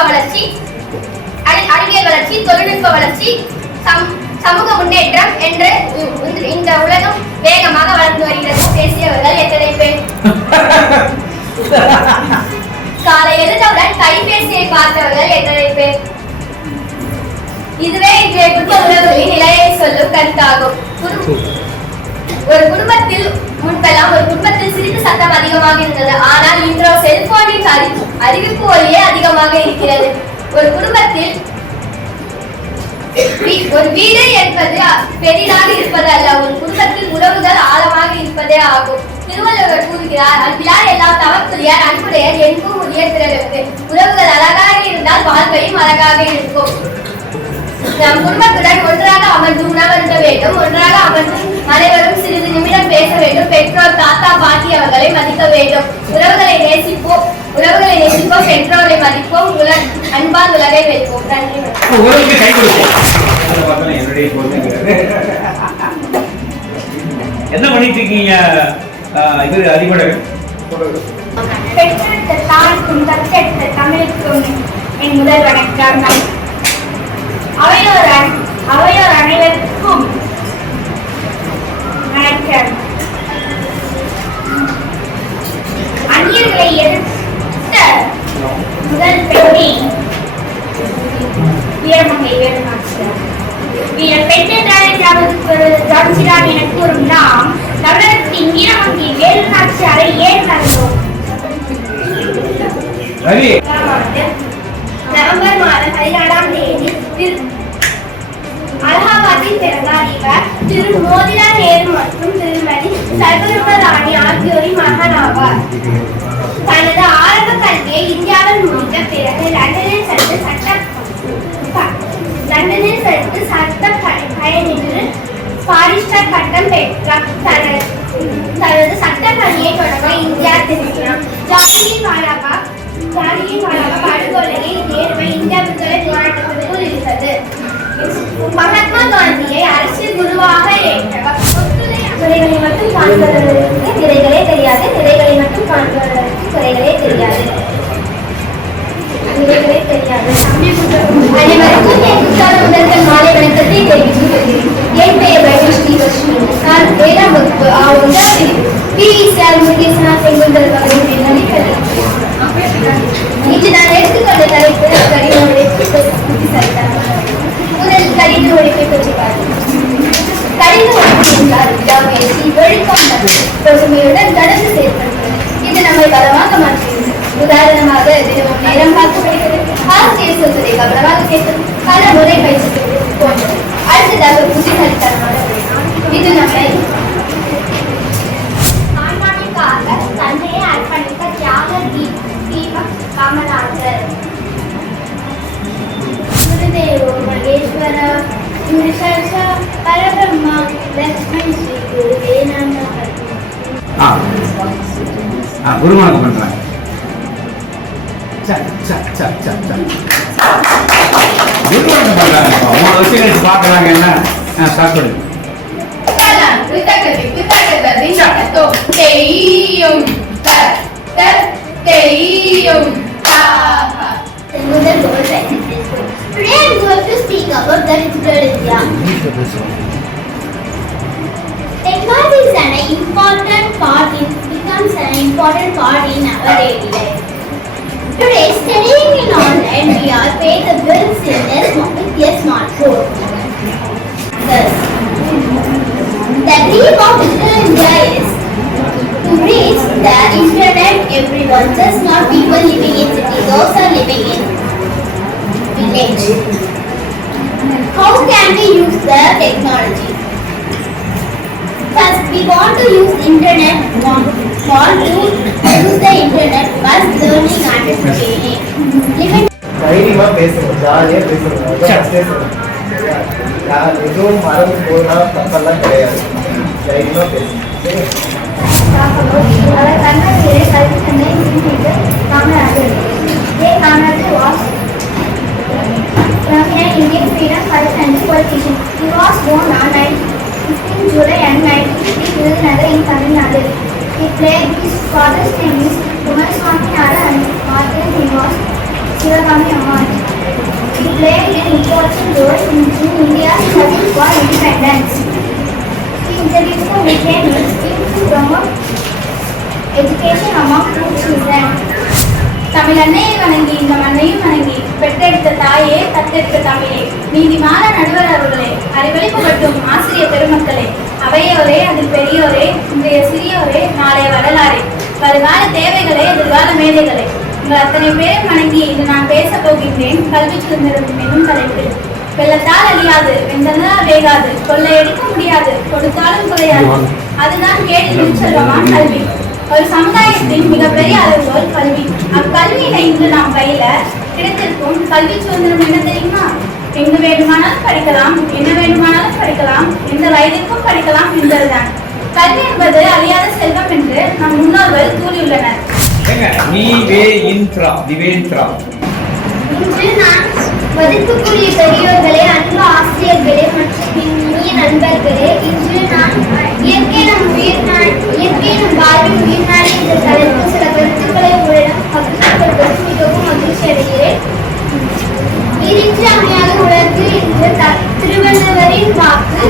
வளர்ச்சி, சமூக முன்னேற்றம் என்று இந்த உலகம் வேகமாக வளர்ந்து வருகிறது. பேசியவர்கள் எத்தனை பேர்? காலை எழுந்தவுடன் கைபேசியை பார்த்தவர்கள் எத்தனை பேர்? இதுவே இன்றைய குடும்ப உறவுகளின் நிலையை சொல்லும் கருத்தாகும். ஒரு குடும்பத்தில் சிறிது சத்தம் அதிகமாக இருந்தது. ஆனால் இன்றோ செல்போனின் அறிவிப்பு ஒலியே அதிகமாக இருக்கிறது. ஒரு குடும்பத்தில் ஒரு வீடு என்பது பெரிதாக இருப்பது அல்ல, ஒரு குடும்பத்தில் உறவுகள் ஆழமாக இருப்பதே ஆகும். திருவள்ளுவர் கூறுகிறார், அன்பிலார் எல்லாம் தவக்குரியார், அன்புடையர் என்பும் உரிய பிறருக்கு. உறவுகள் அழகாக இருந்தால் வாழ்க்கையும் அழகாக இருக்கும். நம் குடும்பத்துடன் ஒன்றாக அமர்ந்து உணவருந்த வேண்டும். ஒன்றாக அமர்ந்து அனைவரும் சிறிது நிமிடம் பேச வேண்டும். பெற்றோர், தாத்தா, பாட்டி அவர்களை மதிக்க வேண்டும். உறவுகளை நேசிப்போம், பெற்றோரை மதிப்போம், அன்பால் உலகை வைப்போம். நன்றி. என்ன பண்ணிட்டு இருக்கீங்க? இது அறிவுடல் பெற்றெடுத்த தாய்க்கும் தத்தெடுத்த தமிழுக்கும் என் முதல் வணக்கம். அவையோர் அனைவருக்கும் வணக்கம். அந்நியர்களை எதிர்த்த முதல் பெண்ணை வீரமங்கை வேலுநாச்சியார். பெண் என்றாலே ஜான்சிரான் என கூறும் நாம் தமிழகத்தின் வீரமங்கை வேலுநாச்சியாரை ஏன் கண்டோம்? நவம்பர் மாதம் 14ஆம் தேதி அலகாபாத்தில் பிறந்தார். இவர் திரு மோதிலால் நேரு மற்றும் திருமதி சர்வருமராணி ஆகியோரின் மகன் ஆவார். தனது ஆரம்ப கல்வியை இந்தியாவில் முடித்த பிறகு லண்டனில் சென்று சட்ட பயணித்து பாரிஸ்டர் பட்டம் பெற்றார். தனது சட்ட பணியை தொடங்க இந்தியா திரும்பினார். ஜாலியன் வாலாபாக் படுகொலையை நேருவை இந்தியா விடுதலை போராட்டத்திற்கு இருந்தது. மகாத்மா காந்தியை அரசியல் குருவாக ஏற்றவர். குறைகளை மட்டும் காண்பவர்களுக்கு நிறைகளே தெரியாது, நிறைகளை மட்டும் காண்பவர்களுக்கு குறைகளே தெரியாது. அனைவருக்கும் என் புத்தான முதல்கள் மாலை வணக்கத்தை தெரிவித்துக் கொள்கிறேன். என் பெயர் வைஷ்ணவி லட்சுமி. நான் 7ஆம் வகுப்பு செங்குந்தர் இன்று நான் எடுத்துக்கொண்ட தலைப்பு கடின உழைப்பு புத்திசாலித்தனம். முதல் கடின உழைப்பை பற்றி பார்க்கிறேன். கடின உழைப்பு என்றால் விடாமுயற்சி, ஒழுக்கம், பொறுமையுடன் தொடர்ந்து செயல்படுகிறது. இது நம்மை பலமாக மாற்றுகிறது. உதாரணமாக தினமும் நேரம் பார்த்து படிக்கிறது, ஆசிரியர் சொல்வதை கவனமாக கேட்பது, பல முறை பயிற்சி செய்வது போன்றது. அடுத்ததாக புத்திசாலித்தனமான உழைப்பு. இது நம்மை நாட்டிற்காக தன்னையை அர்ப்பணித்த தியாக தீபக் காமராஜர். குருதேவோ மகேஸ்வர குருசர்ஷ பரபிரம்மா லக்ஷ்மண் ஸ்ரீ குருவே நமः. குருமானம் பண்றாங்க. குருமானம் பண்றாங்க. அவங்க விஷயங்கள் பாக்குறாங்கன்னா ஸ்டார்ட் பண்ணுங்க. Today I am going to speak about the digital India. Technology is an important part becomes an important part in our daily life. Today, studying in online, we are paying the bills with a smartphone. Thus, the dream of digital India is to reach the internet everyone, just not people living in cities, also living in village. How can we use the technology? First, we want to use internet. Want to use the internet first learning understanding. தைரியமா பேசணும், ஜாலியா பேசணும். எதுவும் மறந்து போனா தப்பெல்லாம் கிடையாது. தைரியமா பேசணும். talk about our கர்நாடக கல்வி தந்தை மீது Kamarajar. Kamaraj was prominent Indian freedom fighter and politician. He was born on 15 July and 1950 Virudhunagar in Tamil Nadu. He played his father's name is Kumaraswamy Nara and mother name was Shivagami Ammal. He played an important role in India's struggle for independence. He introduced the Midday scheme to promote education among poor children. Tamil அன்னையை வணங்கி இந்த மண்ணையும் வணங்கி பெற்றெடுத்த தாயே தத்தெடுத்த தமிழே நீதிமான நடுவர் அவர்களே அறிவழிப்புகட்டும் ஆசிரிய பெருமக்களே அவையோரே அதில் பெரியோரே இன்றைய சிறியோரே நாளைய வரலாறே வருகால தேவைகளே எதிர்கால மேதைகளே உங்கள் அத்தனை பேரும் வணங்கி இன்று நான் பேச போகின்றேன் கல்வி சுதந்திரம் என்னும் தலைப்பு. வெள்ளத்தால் அழியாது வெந்ததால் வேகாது கொள்ளையடிக்க முடியாது கொடுத்தாலும் குறையாது அதுதான் கேள்வி செல்வமான் கல்வி. ஒரு சமுதாயத்தின் மிகப்பெரிய அளவுகோல் கல்வி. அக்கல்வியில இன்று நாம் கையில கிடைத்திருக்கும் கல்வி சுதந்திரம் என்ன தெரியுமா? எங்கு வேண்டுமானாலும் படிக்கலாம், என்ன வேண்டுமானாலும் படிக்கலாம், எந்த வயதிற்கும் படிக்கலாம் என்பதுதான். கல்வி என்பது அழியாத செல்வம் என்று நம் முன்னோர்கள் கூறியுள்ளனர். இன்று நான் மதிப்புக்குரிய பெரியோர்களே, அன்பு ஆசிரியர்களே மற்றும் இனிய நண்பர்களே, இன்று நான் இயற்கை நம் வாழ்வின் உயிர்நாடி என்ற தலைப்பில் சில கருத்துக்களை உங்களிடம் பகிர்ந்து கொள்வது மிகவும் மகிழ்ச்சி அடைகிறேன். நீரின்றி அமையாத உலகில் இன்று திருவள்ளுவரின் வாக்கு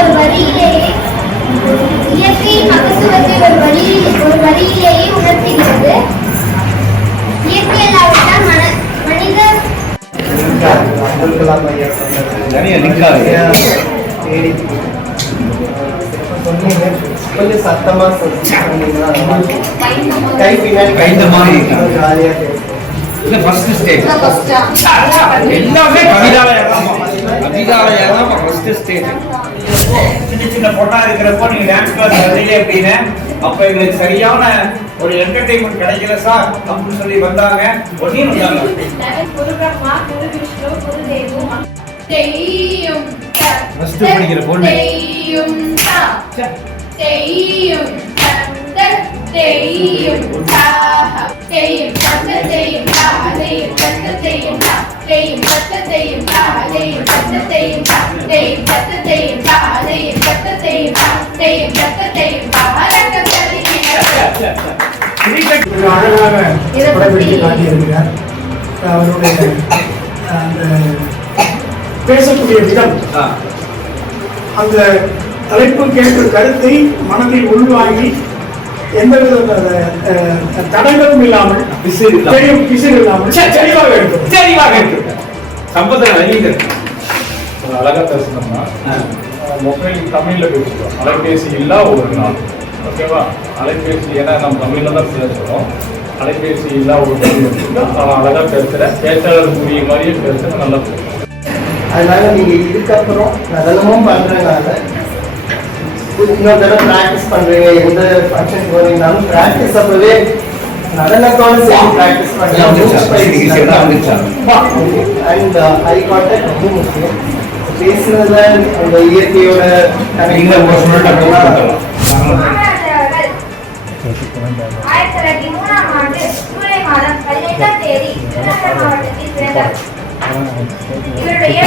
ஒரு வரியிலேயே இயற்கையின் மகத்துவத்தை ஒரு வரியிலேயே உணர்த்துகிறது. இயற்கை இல்லாவிட்டால் மனித அப்துல் கலாம் ஐயா சொன்னீங்க, கொஞ்சம் சத்தமா சொன்னீங்கன்னா கை பின்னாடி கைந்த மாதிரி ஜாலியா இல்ல ஃபர்ஸ்ட் ஸ்டேஜ் எல்லாமே கவிதாலயா தான் ஃபர்ஸ்ட் ஸ்டேஜ். சின்ன சின்ன பொண்ணா இருக்கிறப்போ நீங்க டான்ஸ் கிளாஸ் வரலையே அப்படின்னு அப்ப எங்களுக்கு சரியான ஒரு என்டர்டைன்மெண்ட் கிடைக்கல சார் அப்படின்னு சொல்லி வந்தாங்க. ஒன்னும் வந்தாங்க குரு பிரம்மா குரு விஷ்ணு குரு தேவு தெய்யும் ஃபர்ஸ்ட் படிக்கிற பொண்ணு தெய்யும் தெய்யும் தெய்யும் தெய்யும் தெய்யும் தெய்யும் தெய்யும் தெய்யும் தெய்யும் தெய்யும் தெய்யும் தெய்யும் தெய்யும் அழகாக படப்பிடித்து காட்டியிருக்கிறார். அவருடைய அந்த பேசக்கூடிய விதம், அந்த தலைப்பு கேட்கிற கருத்தை மனதில் உள்வாங்கி எந்தவித தடங்களும் இல்லாமல் பிசிறு இல்லாமல் தெளிவாக இருக்கு. சம்பந்தம் அழகா பேசணும்னா மொபைல் தமிழ்ல பேசுவோம், அலைபேசி இல்லா ஒரு நாள். ஓகேவா? அலைபேசி ஏன்னா நம்ம தமிழ்ல தான் பேசுறோம். அலைபேசி இல்லா ஒரு நாள் அழகா பேசுற பேச்சாளர் கூடிய மாதிரியே பேசுற நல்லா பேசுறோம். அதனால நீங்க இதுக்கப்புறம் நடனமும் பண்றதுனால இன்னொரு தடவை பிராக்டிஸ் பண்றீங்க. எந்த ஃபங்க்ஷன் போறீங்கனாலும் பிராக்டிஸ் அப்பவே நடனத்தோட சேர்ந்து பிராக்டிஸ் பண்ணுங்க. அண்ட் ஐ கான்டாக்ட் ரொம்ப முக்கியம். பேசுறதுல அந்த இயற்கையோட காமராஜர் அவர்கள் 1903ஆம் ஆண்டு ஜூலை மாதம் 18ஆம் தேதி விருதுநகர் மாவட்டத்தில் பிறந்தார். இவருடைய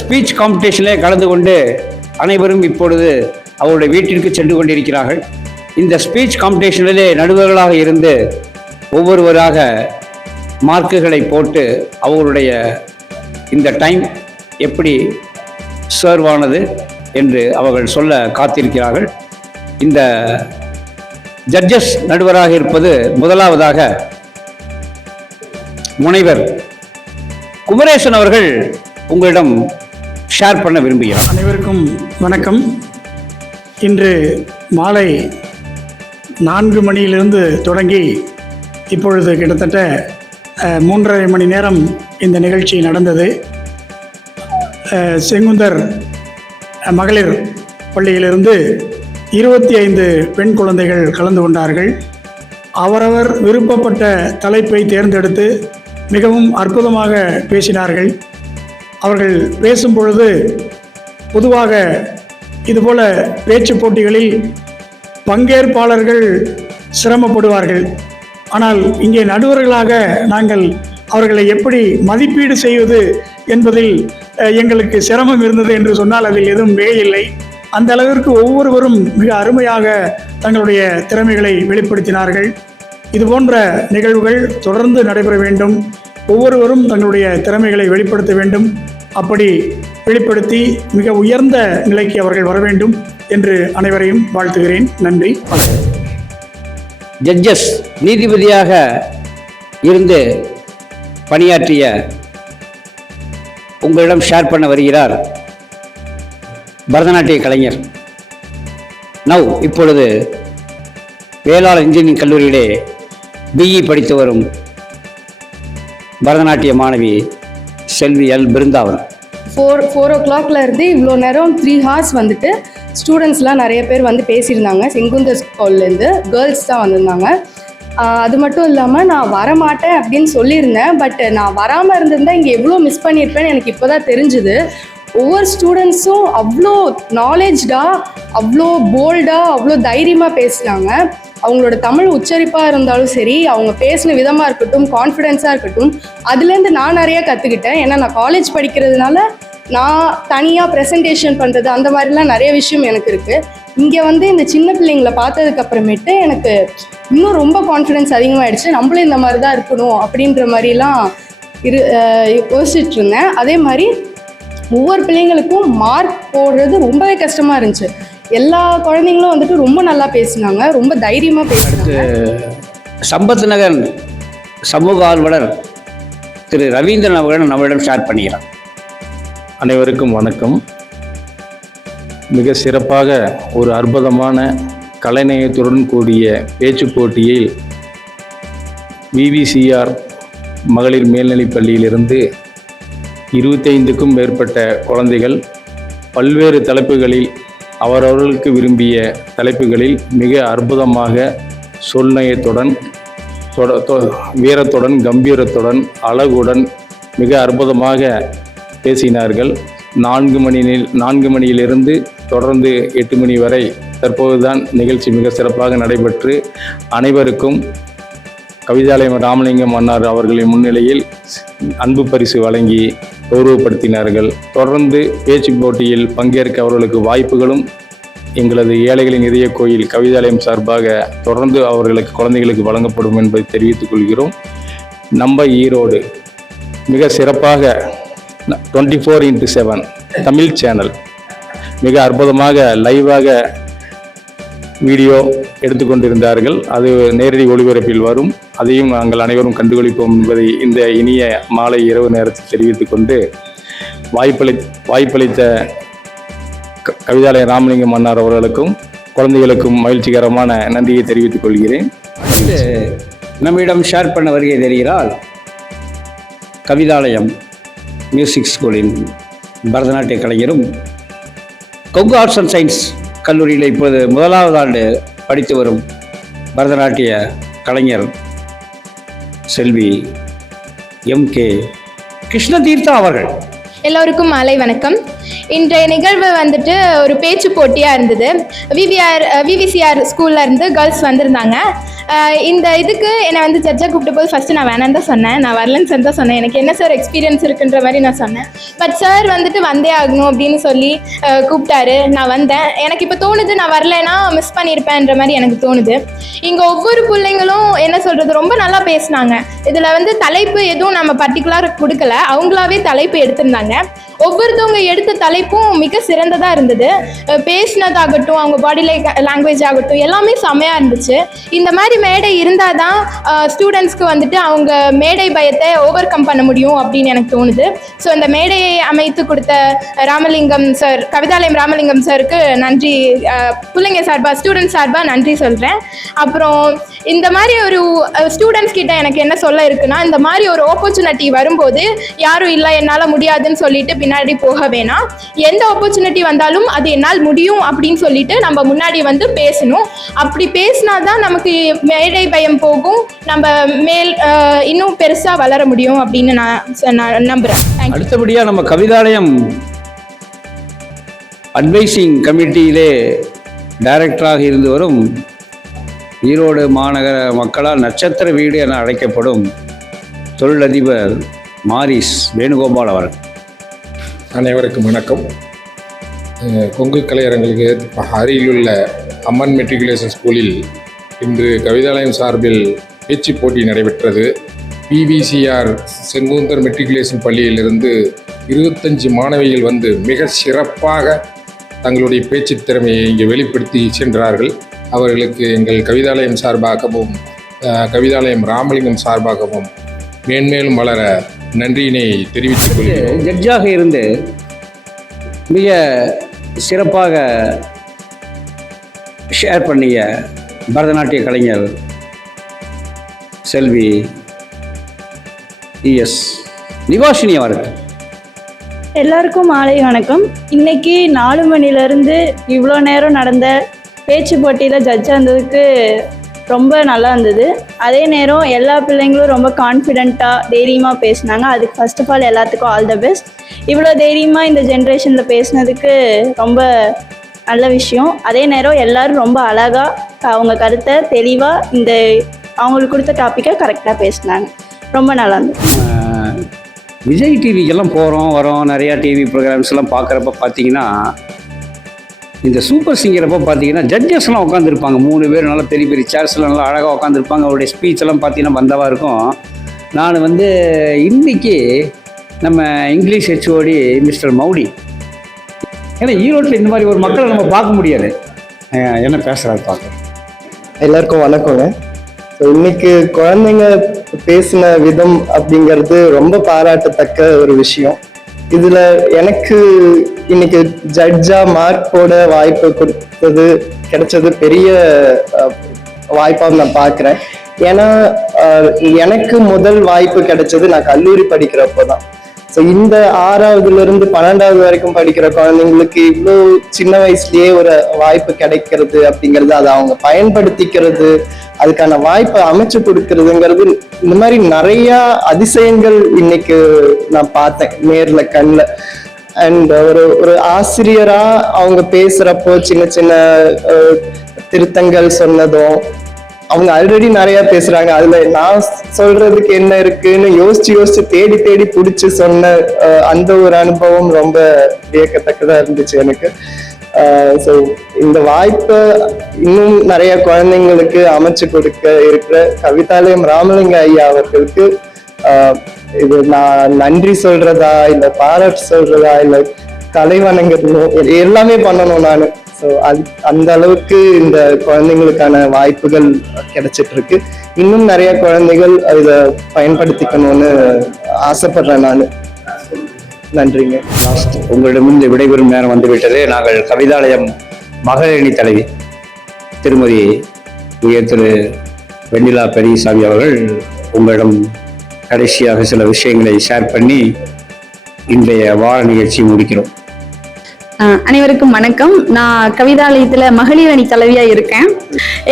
ஸ்பீச் காம்படிஷனிலே கலந்து கொண்டு அனைவரும் இப்பொழுது அவருடைய வீட்டிற்கு சென்று கொண்டிருக்கிறார்கள். இந்த ஸ்பீச் காம்படிஷனிலே நடுவர்களாக இருந்து ஒவ்வொருவராக மார்க்குகளை போட்டு அவர்களுடைய இந்த டைம் எப்படி சர்வ் ஆனது என்று அவர்கள் சொல்ல காத்திருக்கிறார்கள். இந்த ஜட்ஜஸ் நடுவராக இருப்பது முதலாவதாக முனைவர் குமரேசன் அவர்கள் உங்களிடம் ஷேர் பண்ண விரும்புகிறார். அனைவருக்கும் வணக்கம். இன்று மாலை 4 மணியிலிருந்து தொடங்கி இப்பொழுது கிட்டத்தட்ட 3.5 மணி நேரம் இந்த நிகழ்ச்சி நடந்தது. செங்குந்தர் மகளிர் பள்ளியிலிருந்து 25 பெண் குழந்தைகள் கலந்து கொண்டார்கள். அவரவர் விருப்பப்பட்ட தலைப்பை தேர்ந்தெடுத்து மிகவும் அற்புதமாக பேசினார்கள். அவர்கள் பேசும் பொழுது பொதுவாக இதுபோல பேச்சு போட்டிகளில் பங்கேற்பாளர்கள் சிரமப்படுவார்கள். ஆனால் இங்கே நடுவர்களாக நாங்கள் அவர்களை எப்படி மதிப்பீடு செய்வது என்பதில் எங்களுக்கு சிரமம் இருந்தது என்று சொன்னால் அதில் எதுவும் மிகையில்லை. அந்த அளவிற்கு ஒவ்வொருவரும் மிக அருமையாக தங்களுடைய திறமைகளை வெளிப்படுத்தினார்கள். இதுபோன்ற நிகழ்வுகள் தொடர்ந்து நடைபெற வேண்டும். ஒவ்வொருவரும் தங்களுடைய திறமைகளை வெளிப்படுத்த வேண்டும். அப்படி வெளிப்படுத்தி மிக உயர்ந்த நிலைக்கு அவர்கள் வர வேண்டும் என்று அனைவரையும் வாழ்த்துகிறேன். நன்றி. ஜட்ஜஸ் நீதிபதியாக இருந்து பணியாற்றிய உங்களிடம் ஷேர் பண்ண வருகிறார் பரதநாட்டிய கலைஞர். இப்பொழுது வேளாளர் இன்ஜினியரிங் கல்லூரியிலே பிஇ படித்து வரும் பரதநாட்டிய மாணவி செல்வி எல் பிருந்தாவன். 4 o'clockல இருந்து இவ்வளோ நேரம் 3 hours வந்துட்டு ஸ்டூடெண்ட்ஸ்லாம் நிறைய பேர் வந்து பேசியிருந்தாங்க. செங்குந்தர் ஸ்கூல்லேருந்து கேர்ள்ஸ் தான் வந்திருந்தாங்க. அது மட்டும் இல்லாமல் நான் வரமாட்டேன் அப்படின்னு சொல்லியிருந்தேன். பட் நான் வராமல் இருந்திருந்தால் இங்கே எவ்வளோ மிஸ் பண்ணியிருப்பேன்னு எனக்கு இப்போ தான் தெரிஞ்சுது. ஒவ்வொரு ஸ்டூடெண்ட்ஸும் அவ்வளோ நாலேஜ்டாக, அவ்வளோ போல்டாக, அவ்வளோ தைரியமாக பேசினாங்க. அவங்களோட தமிழ் உச்சரிப்பாக இருந்தாலும் சரி, அவங்க பேசின விதமாக இருக்கட்டும், கான்ஃபிடென்ஸாக இருக்கட்டும், அதுலேருந்து நான் நிறையா கற்றுக்கிட்டேன். ஏன்னா நான் காலேஜ் படிக்கிறதுனால நான் தனியாக ப்ரெசன்டேஷன் பண்ணுறது அந்த மாதிரிலாம் நிறைய விஷயம் எனக்கு இருக்குது. இங்கே வந்து இந்த சின்ன பிள்ளைங்களை பார்த்ததுக்கப்புறமேட்டு எனக்கு இன்னும் ரொம்ப கான்ஃபிடென்ஸ் அதிகமாகிடுச்சு. நம்மளும் இந்த மாதிரி தான் இருக்கணும் அப்படின்ற மாதிரிலாம் யோசிச்சுட்டு இருந்தேன். அதே மாதிரி ஒவ்வொரு பிள்ளைங்களுக்கும் மார்க் போடுறது ரொம்பவே கஷ்டமாக இருந்துச்சு. எல்லா குழந்தைங்களும் வந்துட்டு ரொம்ப நல்லா பேசினாங்க, ரொம்ப தைரியமாக பேசினாங்க. சம்பத் நகர் சமூக ஆர்வலர் திரு ரவீந்திரன் அவர்கள் நம்மளிடம் ஷேர் பண்ணுகிறார். அனைவருக்கும் வணக்கம். மிக சிறப்பாக ஒரு அற்புதமான கலைநயத்துடன் கூடிய பேச்சு போட்டியில் விவிசிஆர் மகளிர் மேல்நிலைப் பள்ளியிலிருந்து 25க்கும் மேற்பட்ட குழந்தைகள் பல்வேறு தலைப்புகளில் அவரவர்களுக்கு விரும்பிய தலைப்புகளில் மிக அற்புதமாக சொல்நயத்துடன், வீரத்துடன், கம்பீரத்துடன், அழகுடன் மிக அற்புதமாக பேசினார்கள். 4 மணியிலிருந்து தொடர்ந்து 8 மணி வரை தற்போதுதான் நிகழ்ச்சி மிக சிறப்பாக நடைபெற்று அனைவருக்கும் கவிதாலயம் ராமலிங்கம் அன்னார் அவர்களின் முன்னிலையில் அன்பு பரிசு வழங்கி கௌரவப்படுத்தினார்கள். தொடர்ந்து பேச்சு போட்டியில் பங்கேற்க அவர்களுக்கு வாய்ப்புகளும் எங்களது ஏழைகளின் இதய கோயில் கவிதாலயம் சார்பாக தொடர்ந்து அவர்களுக்கு குழந்தைகளுக்கு வழங்கப்படும் என்பதை தெரிவித்துக் கொள்கிறோம். நம்ம ஈரோடு மிக சிறப்பாக 24x7 தமிழ் சேனல் மிக அற்புதமாக லைவாக வீடியோ எடுத்துக்கொண்டிருந்தார்கள். அது நேரடி ஒளிபரப்பில் வரும். அதையும் நாங்கள் அனைவரும் கண்டுகளிப்போம் என்பதை இந்த இனிய மாலை இரவு நேரத்தில் தெரிவித்துக் கொண்டு வாய்ப்பளித்த கவிதாலய ராமலிங்கம் அன்னார் அவர்களுக்கும் குழந்தைகளுக்கும் மகிழ்ச்சிகரமான நன்றியை தெரிவித்துக் கொள்கிறேன். நம்மிடம் ஷேர் பண்ண வருகை தெரிகிறால் கவிதாலயம் மியூசிக் ஸ்கூலின் பரதநாட்டிய கலைஞரும் கொங்கு ஆர்ட்ஸ் அண்ட் சயின்ஸ் கல்லூரியில் இப்போது 1வது ஆண்டு படித்து வரும் பரதநாட்டிய கலைஞர் செல்வி எம்.கே. கிருஷ்ணதீர்த்தா அவர்கள். எல்லோருக்கும் மாலை வணக்கம். இன்றைய நிகழ்வு வந்துட்டு ஒரு பேச்சு போட்டியாக இருந்தது. விவிசிஆர் ஸ்கூல்ல இருந்து கேர்ள்ஸ் வந்திருந்தாங்க. இந்த இதுக்கு என்னை வந்து ஜட்ஜாக கூப்பிட்ட போது ஃபஸ்ட்டு நான் வேணான்னு தான் சொன்னேன், நான் வரலன்னு தான் சொன்னேன். எனக்கு என்ன சார் எக்ஸ்பீரியன்ஸ் இருக்குன்ற மாதிரி நான் சொன்னேன். பட் சார் வந்துட்டு வந்தே ஆகணும் அப்படின்னு சொல்லி கூப்பிட்டாரு. நான் வந்தேன். எனக்கு இப்போ தோணுது நான் வரலைன்னா மிஸ் பண்ணியிருப்பேன்ற மாதிரி எனக்கு தோணுது. இங்கே ஒவ்வொரு பிள்ளைங்களும் என்ன சொல்கிறது ரொம்ப நல்லா பேசினாங்க. இதில் வந்து தலைப்பு எதுவும் நம்ம பர்டிகுலராக கொடுக்கல, அவங்களாவே தலைப்பு எடுத்திருந்தாங்க. ஒவ்வொருத்தவங்க எடுத்த தலைப்பும் மிக சிறந்ததாக இருந்தது. பேசினதாகட்டும், அவங்க பாடி லாங்குவேஜ் ஆகட்டும், எல்லாமே செம்மையாக இருந்துச்சு. இந்த மாதிரி மேடை இருந்தால் தான் ஸ்டூடெண்ட்ஸ்க்கு வந்துட்டு அவங்க மேடை பயத்தை ஓவர் கம் பண்ண முடியும் அப்படின்னு எனக்கு தோணுது. ஸோ இந்த மேடையை அமைத்து கொடுத்த ராமலிங்கம் சார், கவிதாலயம் ராமலிங்கம் சாருக்கு நன்றி, பிள்ளைங்க சார்பாக ஸ்டூடெண்ட்ஸ் சார்பாக நன்றி சொல்கிறேன். அப்புறம் இந்த மாதிரி ஒரு ஸ்டூடெண்ட்ஸ் கிட்ட எனக்கு என்ன சொல்ல இருக்குன்னா, இந்த மாதிரி ஒரு ஆப்பர்ச்சுனிட்டி வரும்போது யாரும் இல்லை என்னால் முடியாதுன்னு சொல்லிட்டு பின்னாடி போக வேணாம். எந்த ஆப்பர்ச்சுனிட்டி வந்தாலும் அது என்னால் முடியும் அப்படின்னு சொல்லிட்டு நம்ம முன்னாடி வந்து பேசணும். அப்படி பேசினா தான் நமக்கு மேடை பயம் போகும், நம்ம இன்னும் பெருசாக வளர முடியும் அப்படின்னு நான் நம்புகிறேன். அடுத்தபடியாக நம்ம கவிதாலயம் அட்வைசிங் கமிட்டியிலே டைரக்டராக இருந்து வரும் ஈரோடு மாநகர மக்களால் நட்சத்திர வீடு என அழைக்கப்படும் தொழிலதிபர் மாரிஸ் வேணுகோபால் அவர்கள். அனைவருக்கும் வணக்கம். கொங்கு கலையரங்களுக்கு அருகிலுள்ள அம்மன் மெட்ரிகுலேஷன் ஸ்கூலில் இன்று கவிதாலயம் சார்பில் பேச்சு போட்டி நடைபெற்றது. பிவிசிஆர் செங்குந்தர் மெட்ரிகுலேஷன் பள்ளியிலிருந்து 25 மாணவிகள் வந்து மிக சிறப்பாக தங்களுடைய பேச்சு திறமையை இங்கே வெளிப்படுத்தி சென்றார்கள். அவர்களுக்கு எங்கள் கவிதாலயம் சார்பாகவும் கவிதாலயம் ராமலிங்கம் சார்பாகவும் மேன்மேலும் வளர நன்றியினை தெரிவித்துக் கொள்கிறேன். ஜட்ஜாக இருந்து மிக சிறப்பாக ஷேர் பண்ணிய பரதநாட்டிய கலைஞர் செல்வி ES நிவாஷினி அவர்கள். எல்லாருக்கும் மாலை வணக்கம். இன்னைக்கு 4 மணிலேருந்து இவ்வளோ நேரம் நடந்த பேச்சு போட்டியில் ஜட்ஜாக இருந்ததுக்கு ரொம்ப நல்லா இருந்தது. அதே நேரம் எல்லா பிள்ளைங்களும் ரொம்ப கான்ஃபிடெண்ட்டாக தைரியமாக பேசினாங்க. அதுக்கு ஃபர்ஸ்ட் ஆஃப் ஆல் எல்லாத்துக்கும் ஆல் த பெஸ்ட். இவ்வளோ தைரியமாக இந்த ஜென்ரேஷனில் பேசினதுக்கு ரொம்ப நல்ல விஷயம். அதே நேரம் எல்லோரும் ரொம்ப அழகாக அவங்க கருத்தை தெளிவாக இந்த அவங்களுக்கு கொடுத்த டாப்பிக்கை கரெக்டாக பேசினாங்க. ரொம்ப நல்லா இருந்தது. விஜய் டிவிக்கெல்லாம் போகிறோம் வரோம், நிறையா டிவி ப்ரோக்ராம்ஸ் எல்லாம் பார்க்குறப்ப பார்த்தீங்கன்னா, இந்த சூப்பர் சிங்கரப்போ பார்த்தீங்கன்னா ஜட்ஜஸ்லாம் உட்காந்துருப்பாங்க. 3 பேர் நல்லா பெரிய பெரிய சேர்ஸ்லாம் நல்லா அழகாக உட்காந்துருப்பாங்க. அவருடைய ஸ்பீச் எல்லாம் பார்த்தீங்கன்னா பந்தவாக இருக்கும். நான் வந்து இன்றைக்கி நம்ம இங்கிலீஷ் HOD மிஸ்டர் மௌடி, ஏன்னா ஈரோட்டில் இந்த மாதிரி ஒரு மக்களை நம்ம பார்க்க முடியாது. என்ன பேசுகிறாரு பார்க்க. எல்லாருக்கும் வணக்கங்க. ஸோ இன்னைக்கு குழந்தைங்க பேசின விதம் அப்படிங்கிறது ரொம்ப பாராட்டத்தக்க ஒரு விஷயம். இதுல எனக்கு இன்னைக்கு ஜட்ஜா மார்க் போட வாய்ப்பு கிடைச்சது பெரிய வாய்ப்பாக நான் பார்க்குறேன். ஏன்னா எனக்கு முதல் வாய்ப்பு கிடைச்சது நான் கல்லூரி படிக்கிறப்போ தான். ஸோ இந்த 6ஆவதுல இருந்து 12ஆவது வரைக்கும் படிக்கிற குழந்தைங்களுக்கு இவ்வளோ சின்ன வயசுலயே ஒரு வாய்ப்பு கிடைக்கிறது அப்படிங்கிறது, அதை அவங்க பயன்படுத்திக்கிறது, அதுக்கான வாய்ப்பை அமைச்சு கொடுக்கறதுங்கிறது, இந்த மாதிரி நிறைய அதிசயங்கள் இன்னைக்கு நான் பார்த்தேன் நேர்ல கண்ணில். அண்ட் ஒரு ஆசிரியரா அவங்க பேசுறப்போ சின்ன சின்ன திருத்தங்கள் சொன்னதும், அவங்க ஆல்ரெடி நிறைய பேசுறாங்க, அதுல நான் சொல்றதுக்கு என்ன இருக்குன்னு யோசிச்சு தேடி தேடி பிடிச்சி சொன்ன அந்த ஒரு அனுபவம் ரொம்ப வியக்கத்தக்கதா இருந்துச்சு எனக்கு. ஸோ இந்த வாய்ப்பை இன்னும் நிறைய குழந்தைங்களுக்கு அமைச்சு கொடுக்க இருக்கிற கவிதாலயம் ராமலிங்க ஐயா அவர்களுக்கு இது நான் நன்றி சொல்றதா இல்லை பாராட்டு சொல்றதா இல்லை தலை வணங்கணும் எல்லாமே பண்ணணும் நான். ஸோ அந்த அளவுக்கு இந்த குழந்தைங்களுக்கான வாய்ப்புகள் கிடைச்சிட்டு இருக்கு. இன்னும் நிறைய குழந்தைகள் இதை பயன்படுத்திக்கணும்னு ஆசைப்படுறேன் நான். நன்றிங்க. உங்களிடமிருந்து விடைபெறும் நேரம் வந்துவிட்டது. நாங்கள் கவிதாலயம் மகளிரணி தலைவி திருமதி உயர் திரு வெண்ணிலா பெரியசாமி அவர்கள் உங்களிடம் கடைசியாக சில விஷயங்களை ஷேர் பண்ணி இன்றைய வார நிகழ்ச்சி முடிக்கிறோம். அனைவருக்கும் வணக்கம். நான் கவிதாலயத்தில் மகளிர் அணி தலைவியாக இருக்கேன்.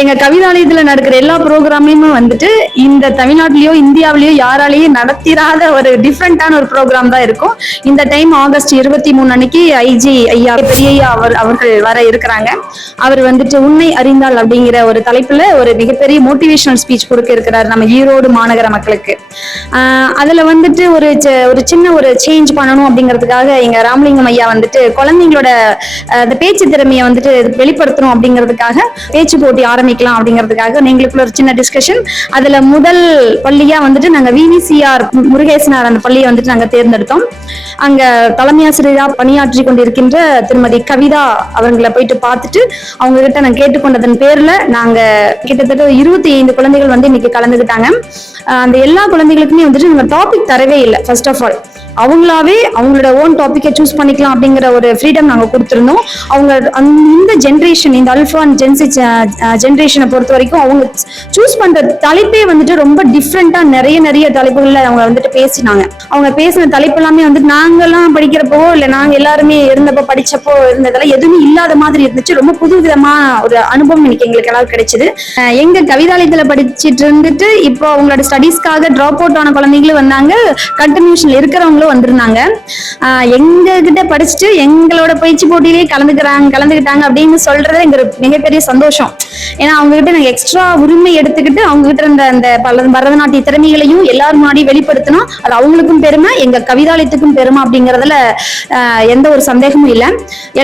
எங்கள் கவிதாலயத்தில் நடக்கிற எல்லா ப்ரோக்ராமையுமே வந்துட்டு இந்த தமிழ்நாட்டிலேயோ இந்தியாவிலேயோ யாராலேயும் நடத்திராத ஒரு டிஃப்ரெண்ட்டான ஒரு ப்ரோக்ராம் தான் இருக்கும். இந்த டைம் ஆகஸ்ட் 23 அன்னைக்கு ஐஜி ஐயா பெரியய்யா அவர்கள் வர இருக்கிறாங்க. அவர் வந்துட்டு உண்மை அறிந்தால் அப்படிங்கிற ஒரு தலைப்பில் ஒரு மிகப்பெரிய மோட்டிவேஷனல் ஸ்பீச் கொடுக்க இருக்கிறார் நம்ம ஈரோடு மாநகர மக்களுக்கு. அதில் வந்துட்டு ஒரு சின்ன ஒரு சேஞ்ச் பண்ணணும் அப்படிங்கிறதுக்காக எங்கள் ராமலிங்கம் ஐயா வந்துட்டு குழந்தைங்களோட அந்த பேச்சு திறமையை வந்துட்டு வெளிப்படுத்தணும் அப்படிங்கிறதுக்காக பேச்சு போட்டி ஆரம்பிக்கலாம் அப்படிங்கிறதுக்காக எங்களுக்குள்ள ஒரு சின்ன டிஸ்கஷன். அதுல முதல் பள்ளியா வந்துட்டு நாங்க VVCR முருகேசனார் அந்த பள்ளியை வந்துட்டு நாங்க தேர்ந்தெடுத்தோம். அங்க தலைமை ஆசிரியரா பணியாற்றி கொண்டிருக்கின்ற திருமதி கவிதா அவங்களை போயிட்டு பார்த்துட்டு அவங்க கிட்ட நாங்க கேட்டுக்கொண்டதன் பேர்ல நாங்க கிட்டத்தட்ட 25 குழந்தைகள் வந்து இன்னைக்கு கலந்துக்கிட்டாங்க. அந்த எல்லா குழந்தைகளுக்குமே வந்துட்டு நாங்க டாபிக் தரவே இல்லை. ஃபர்ஸ்ட் ஆஃப் ஆல் அவங்களாவே அவங்களோட ஓன் டாபிக்கை சூஸ் பண்ணிக்கலாம் அப்படிங்கிற ஒரு ஃப்ரீடம் நாங்கள் கொடுத்துருந்தோம். அவங்க இந்த ஜென்ரேஷன், இந்த அல்ஃபா அண்ட் ஜென்சி ஜென்ரேஷனை பொறுத்த வரைக்கும் அவங்க சூஸ் பண்ற தலைப்பே வந்துட்டு ரொம்ப டிஃப்ரெண்டா நிறைய தலைப்புகள்ல அவங்க வந்துட்டு பேசினாங்க. அவங்க பேசின தலைப்பு எல்லாமே வந்துட்டு நாங்கெல்லாம் படிக்கிறப்போ இல்லை நாங்க எல்லாருமே இருந்தப்போ படிச்சப்போ இருந்ததெல்லாம் எதுவுமே இல்லாத மாதிரி இருந்துச்சு. ரொம்ப புது விதமா ஒரு அனுபவம் இன்னைக்கு எங்களுக்கு எல்லாரும் கிடைச்சது. எங்க கவிதாலயத்துல படிச்சுட்டு இருந்துட்டு இப்போ அவங்களோட ஸ்டடீஸ்க்காக ட்ராப் அவுட் ஆன குழந்தைங்களும் வந்தாங்க, கண்டினியூஷன்ல இருக்கிறவங்களும் வந்திருந்தாங்க. எங்க கிட்ட படிச்சுட்டு எங்களோட பயிற்சி போட்டியிலேயே கலந்துக்கிட்டாங்க அப்படின்னு சொல்றது எங்க மிகப்பெரிய சந்தோஷம். ஏன்னா அவங்க கிட்ட நாங்க எக்ஸ்ட்ரா உரிமை எடுத்துக்கிட்டு அவங்க கிட்ட இருந்த அந்த பரதநாட்டிய திறமைகளையும் எல்லாரும் முன்னாடி வெளிப்படுத்தணும். அது அவங்களுக்கும் பெருமை, எங்க கவிதாலயத்துக்கும் பெருமை அப்படிங்கறதுல எந்த ஒரு சந்தேகமும் இல்லை.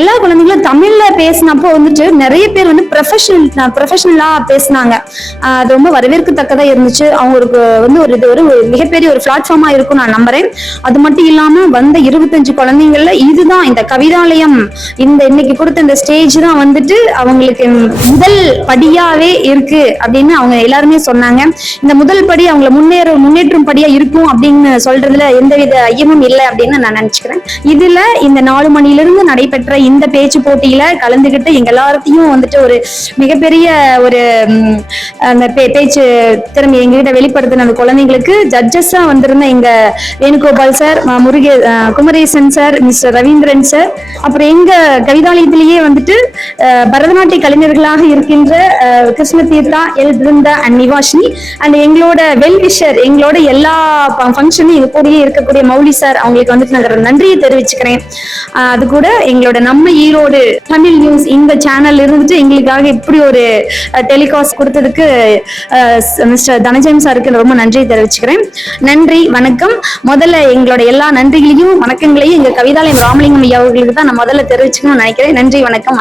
எல்லா குழந்தைங்களும் தமிழ்ல பேசினப்போ வந்துட்டு நிறைய பேர் வந்து ப்ரொஃபஷனலா பேசினாங்க. அது ரொம்ப வரவேற்கத்தக்கதா இருந்துச்சு. அவங்களுக்கு வந்து ஒரு மிகப்பெரிய ஒரு பிளாட்ஃபார்மா இருக்கும் நான் நம்புறேன். அது மட்டும் இல்லாம வந்த 25 குழந்தைங்கள்ல இதுதான் இந்த கவிதாலயம் இந்த இன்னைக்கு கொடுத்த இந்த ஸ்டேஜ் தான் வந்துட்டு அவங்களுக்கு முதல் படியாவே இருக்கு அப்படின்னு அவங்க எல்லாருமே சொன்னாங்க. இந்த முதல் படி அவங்களை முன்னேற்றும் படியா இருக்கும் அப்படின்னு சொல்றதுல எந்தவித ஐயமும் இல்லை அப்படின்னு நான் நினைச்சுக்கிறேன். இதுல இந்த 4 மணிலிருந்து நடைபெற்ற இந்த பேச்சு போட்டியில கலந்துகிட்டு எங்க எல்லாத்தையும் வந்துட்டு ஒரு மிகப்பெரிய ஒரு அந்த பேச்சு திறமை எங்ககிட்ட வெளிப்படுத்தின அந்த குழந்தைங்களுக்கு ஜட்ஜஸா வந்திருந்த எங்க Venugopal sir, Kumaresan sir, mister Ravindran sir, அப்புறம் எங்க கவிதாலயத்திலேயே வந்துட்டு பரதநாட்டிய கலைஞர்களாக இருக்கின்ற Krishna Theertha, L Brinda and Nivashini and எங்களோட வெல்விஷர், எங்களோட எல்லா ஃபங்க்ஷனும் இது கூடயே இருக்கக்கூடிய மௌலி சார், அவங்களுக்கு வந்துட்டு நாங்கள் நன்றியை தெரிவிச்சுக்கிறேன். அது கூட எங்களோட நம்ம ஈரோடு தமிழ் நியூஸ் இந்த சேனல் இருந்துட்டு எங்களுக்காக இப்படி ஒரு டெலிகாஸ்ட் கொடுத்ததுக்கு மிஸ்டர் தனஜயம் சாருக்கு ரொம்ப நன்றியை தெரிவிச்சுக்கிறேன். நன்றி, வணக்கம். முதல்ல எங்களோட எல்லா நன்றிகளையும் வணக்கங்களையும் எங்க கவிதாலயம் ராமலிங்கம் ஐயா அவர்களுக்கு தான் நான் முதல்ல தெரிவிச்சுக்கணும்னு நினைக்கிறேன். நன்றி, வணக்கம்.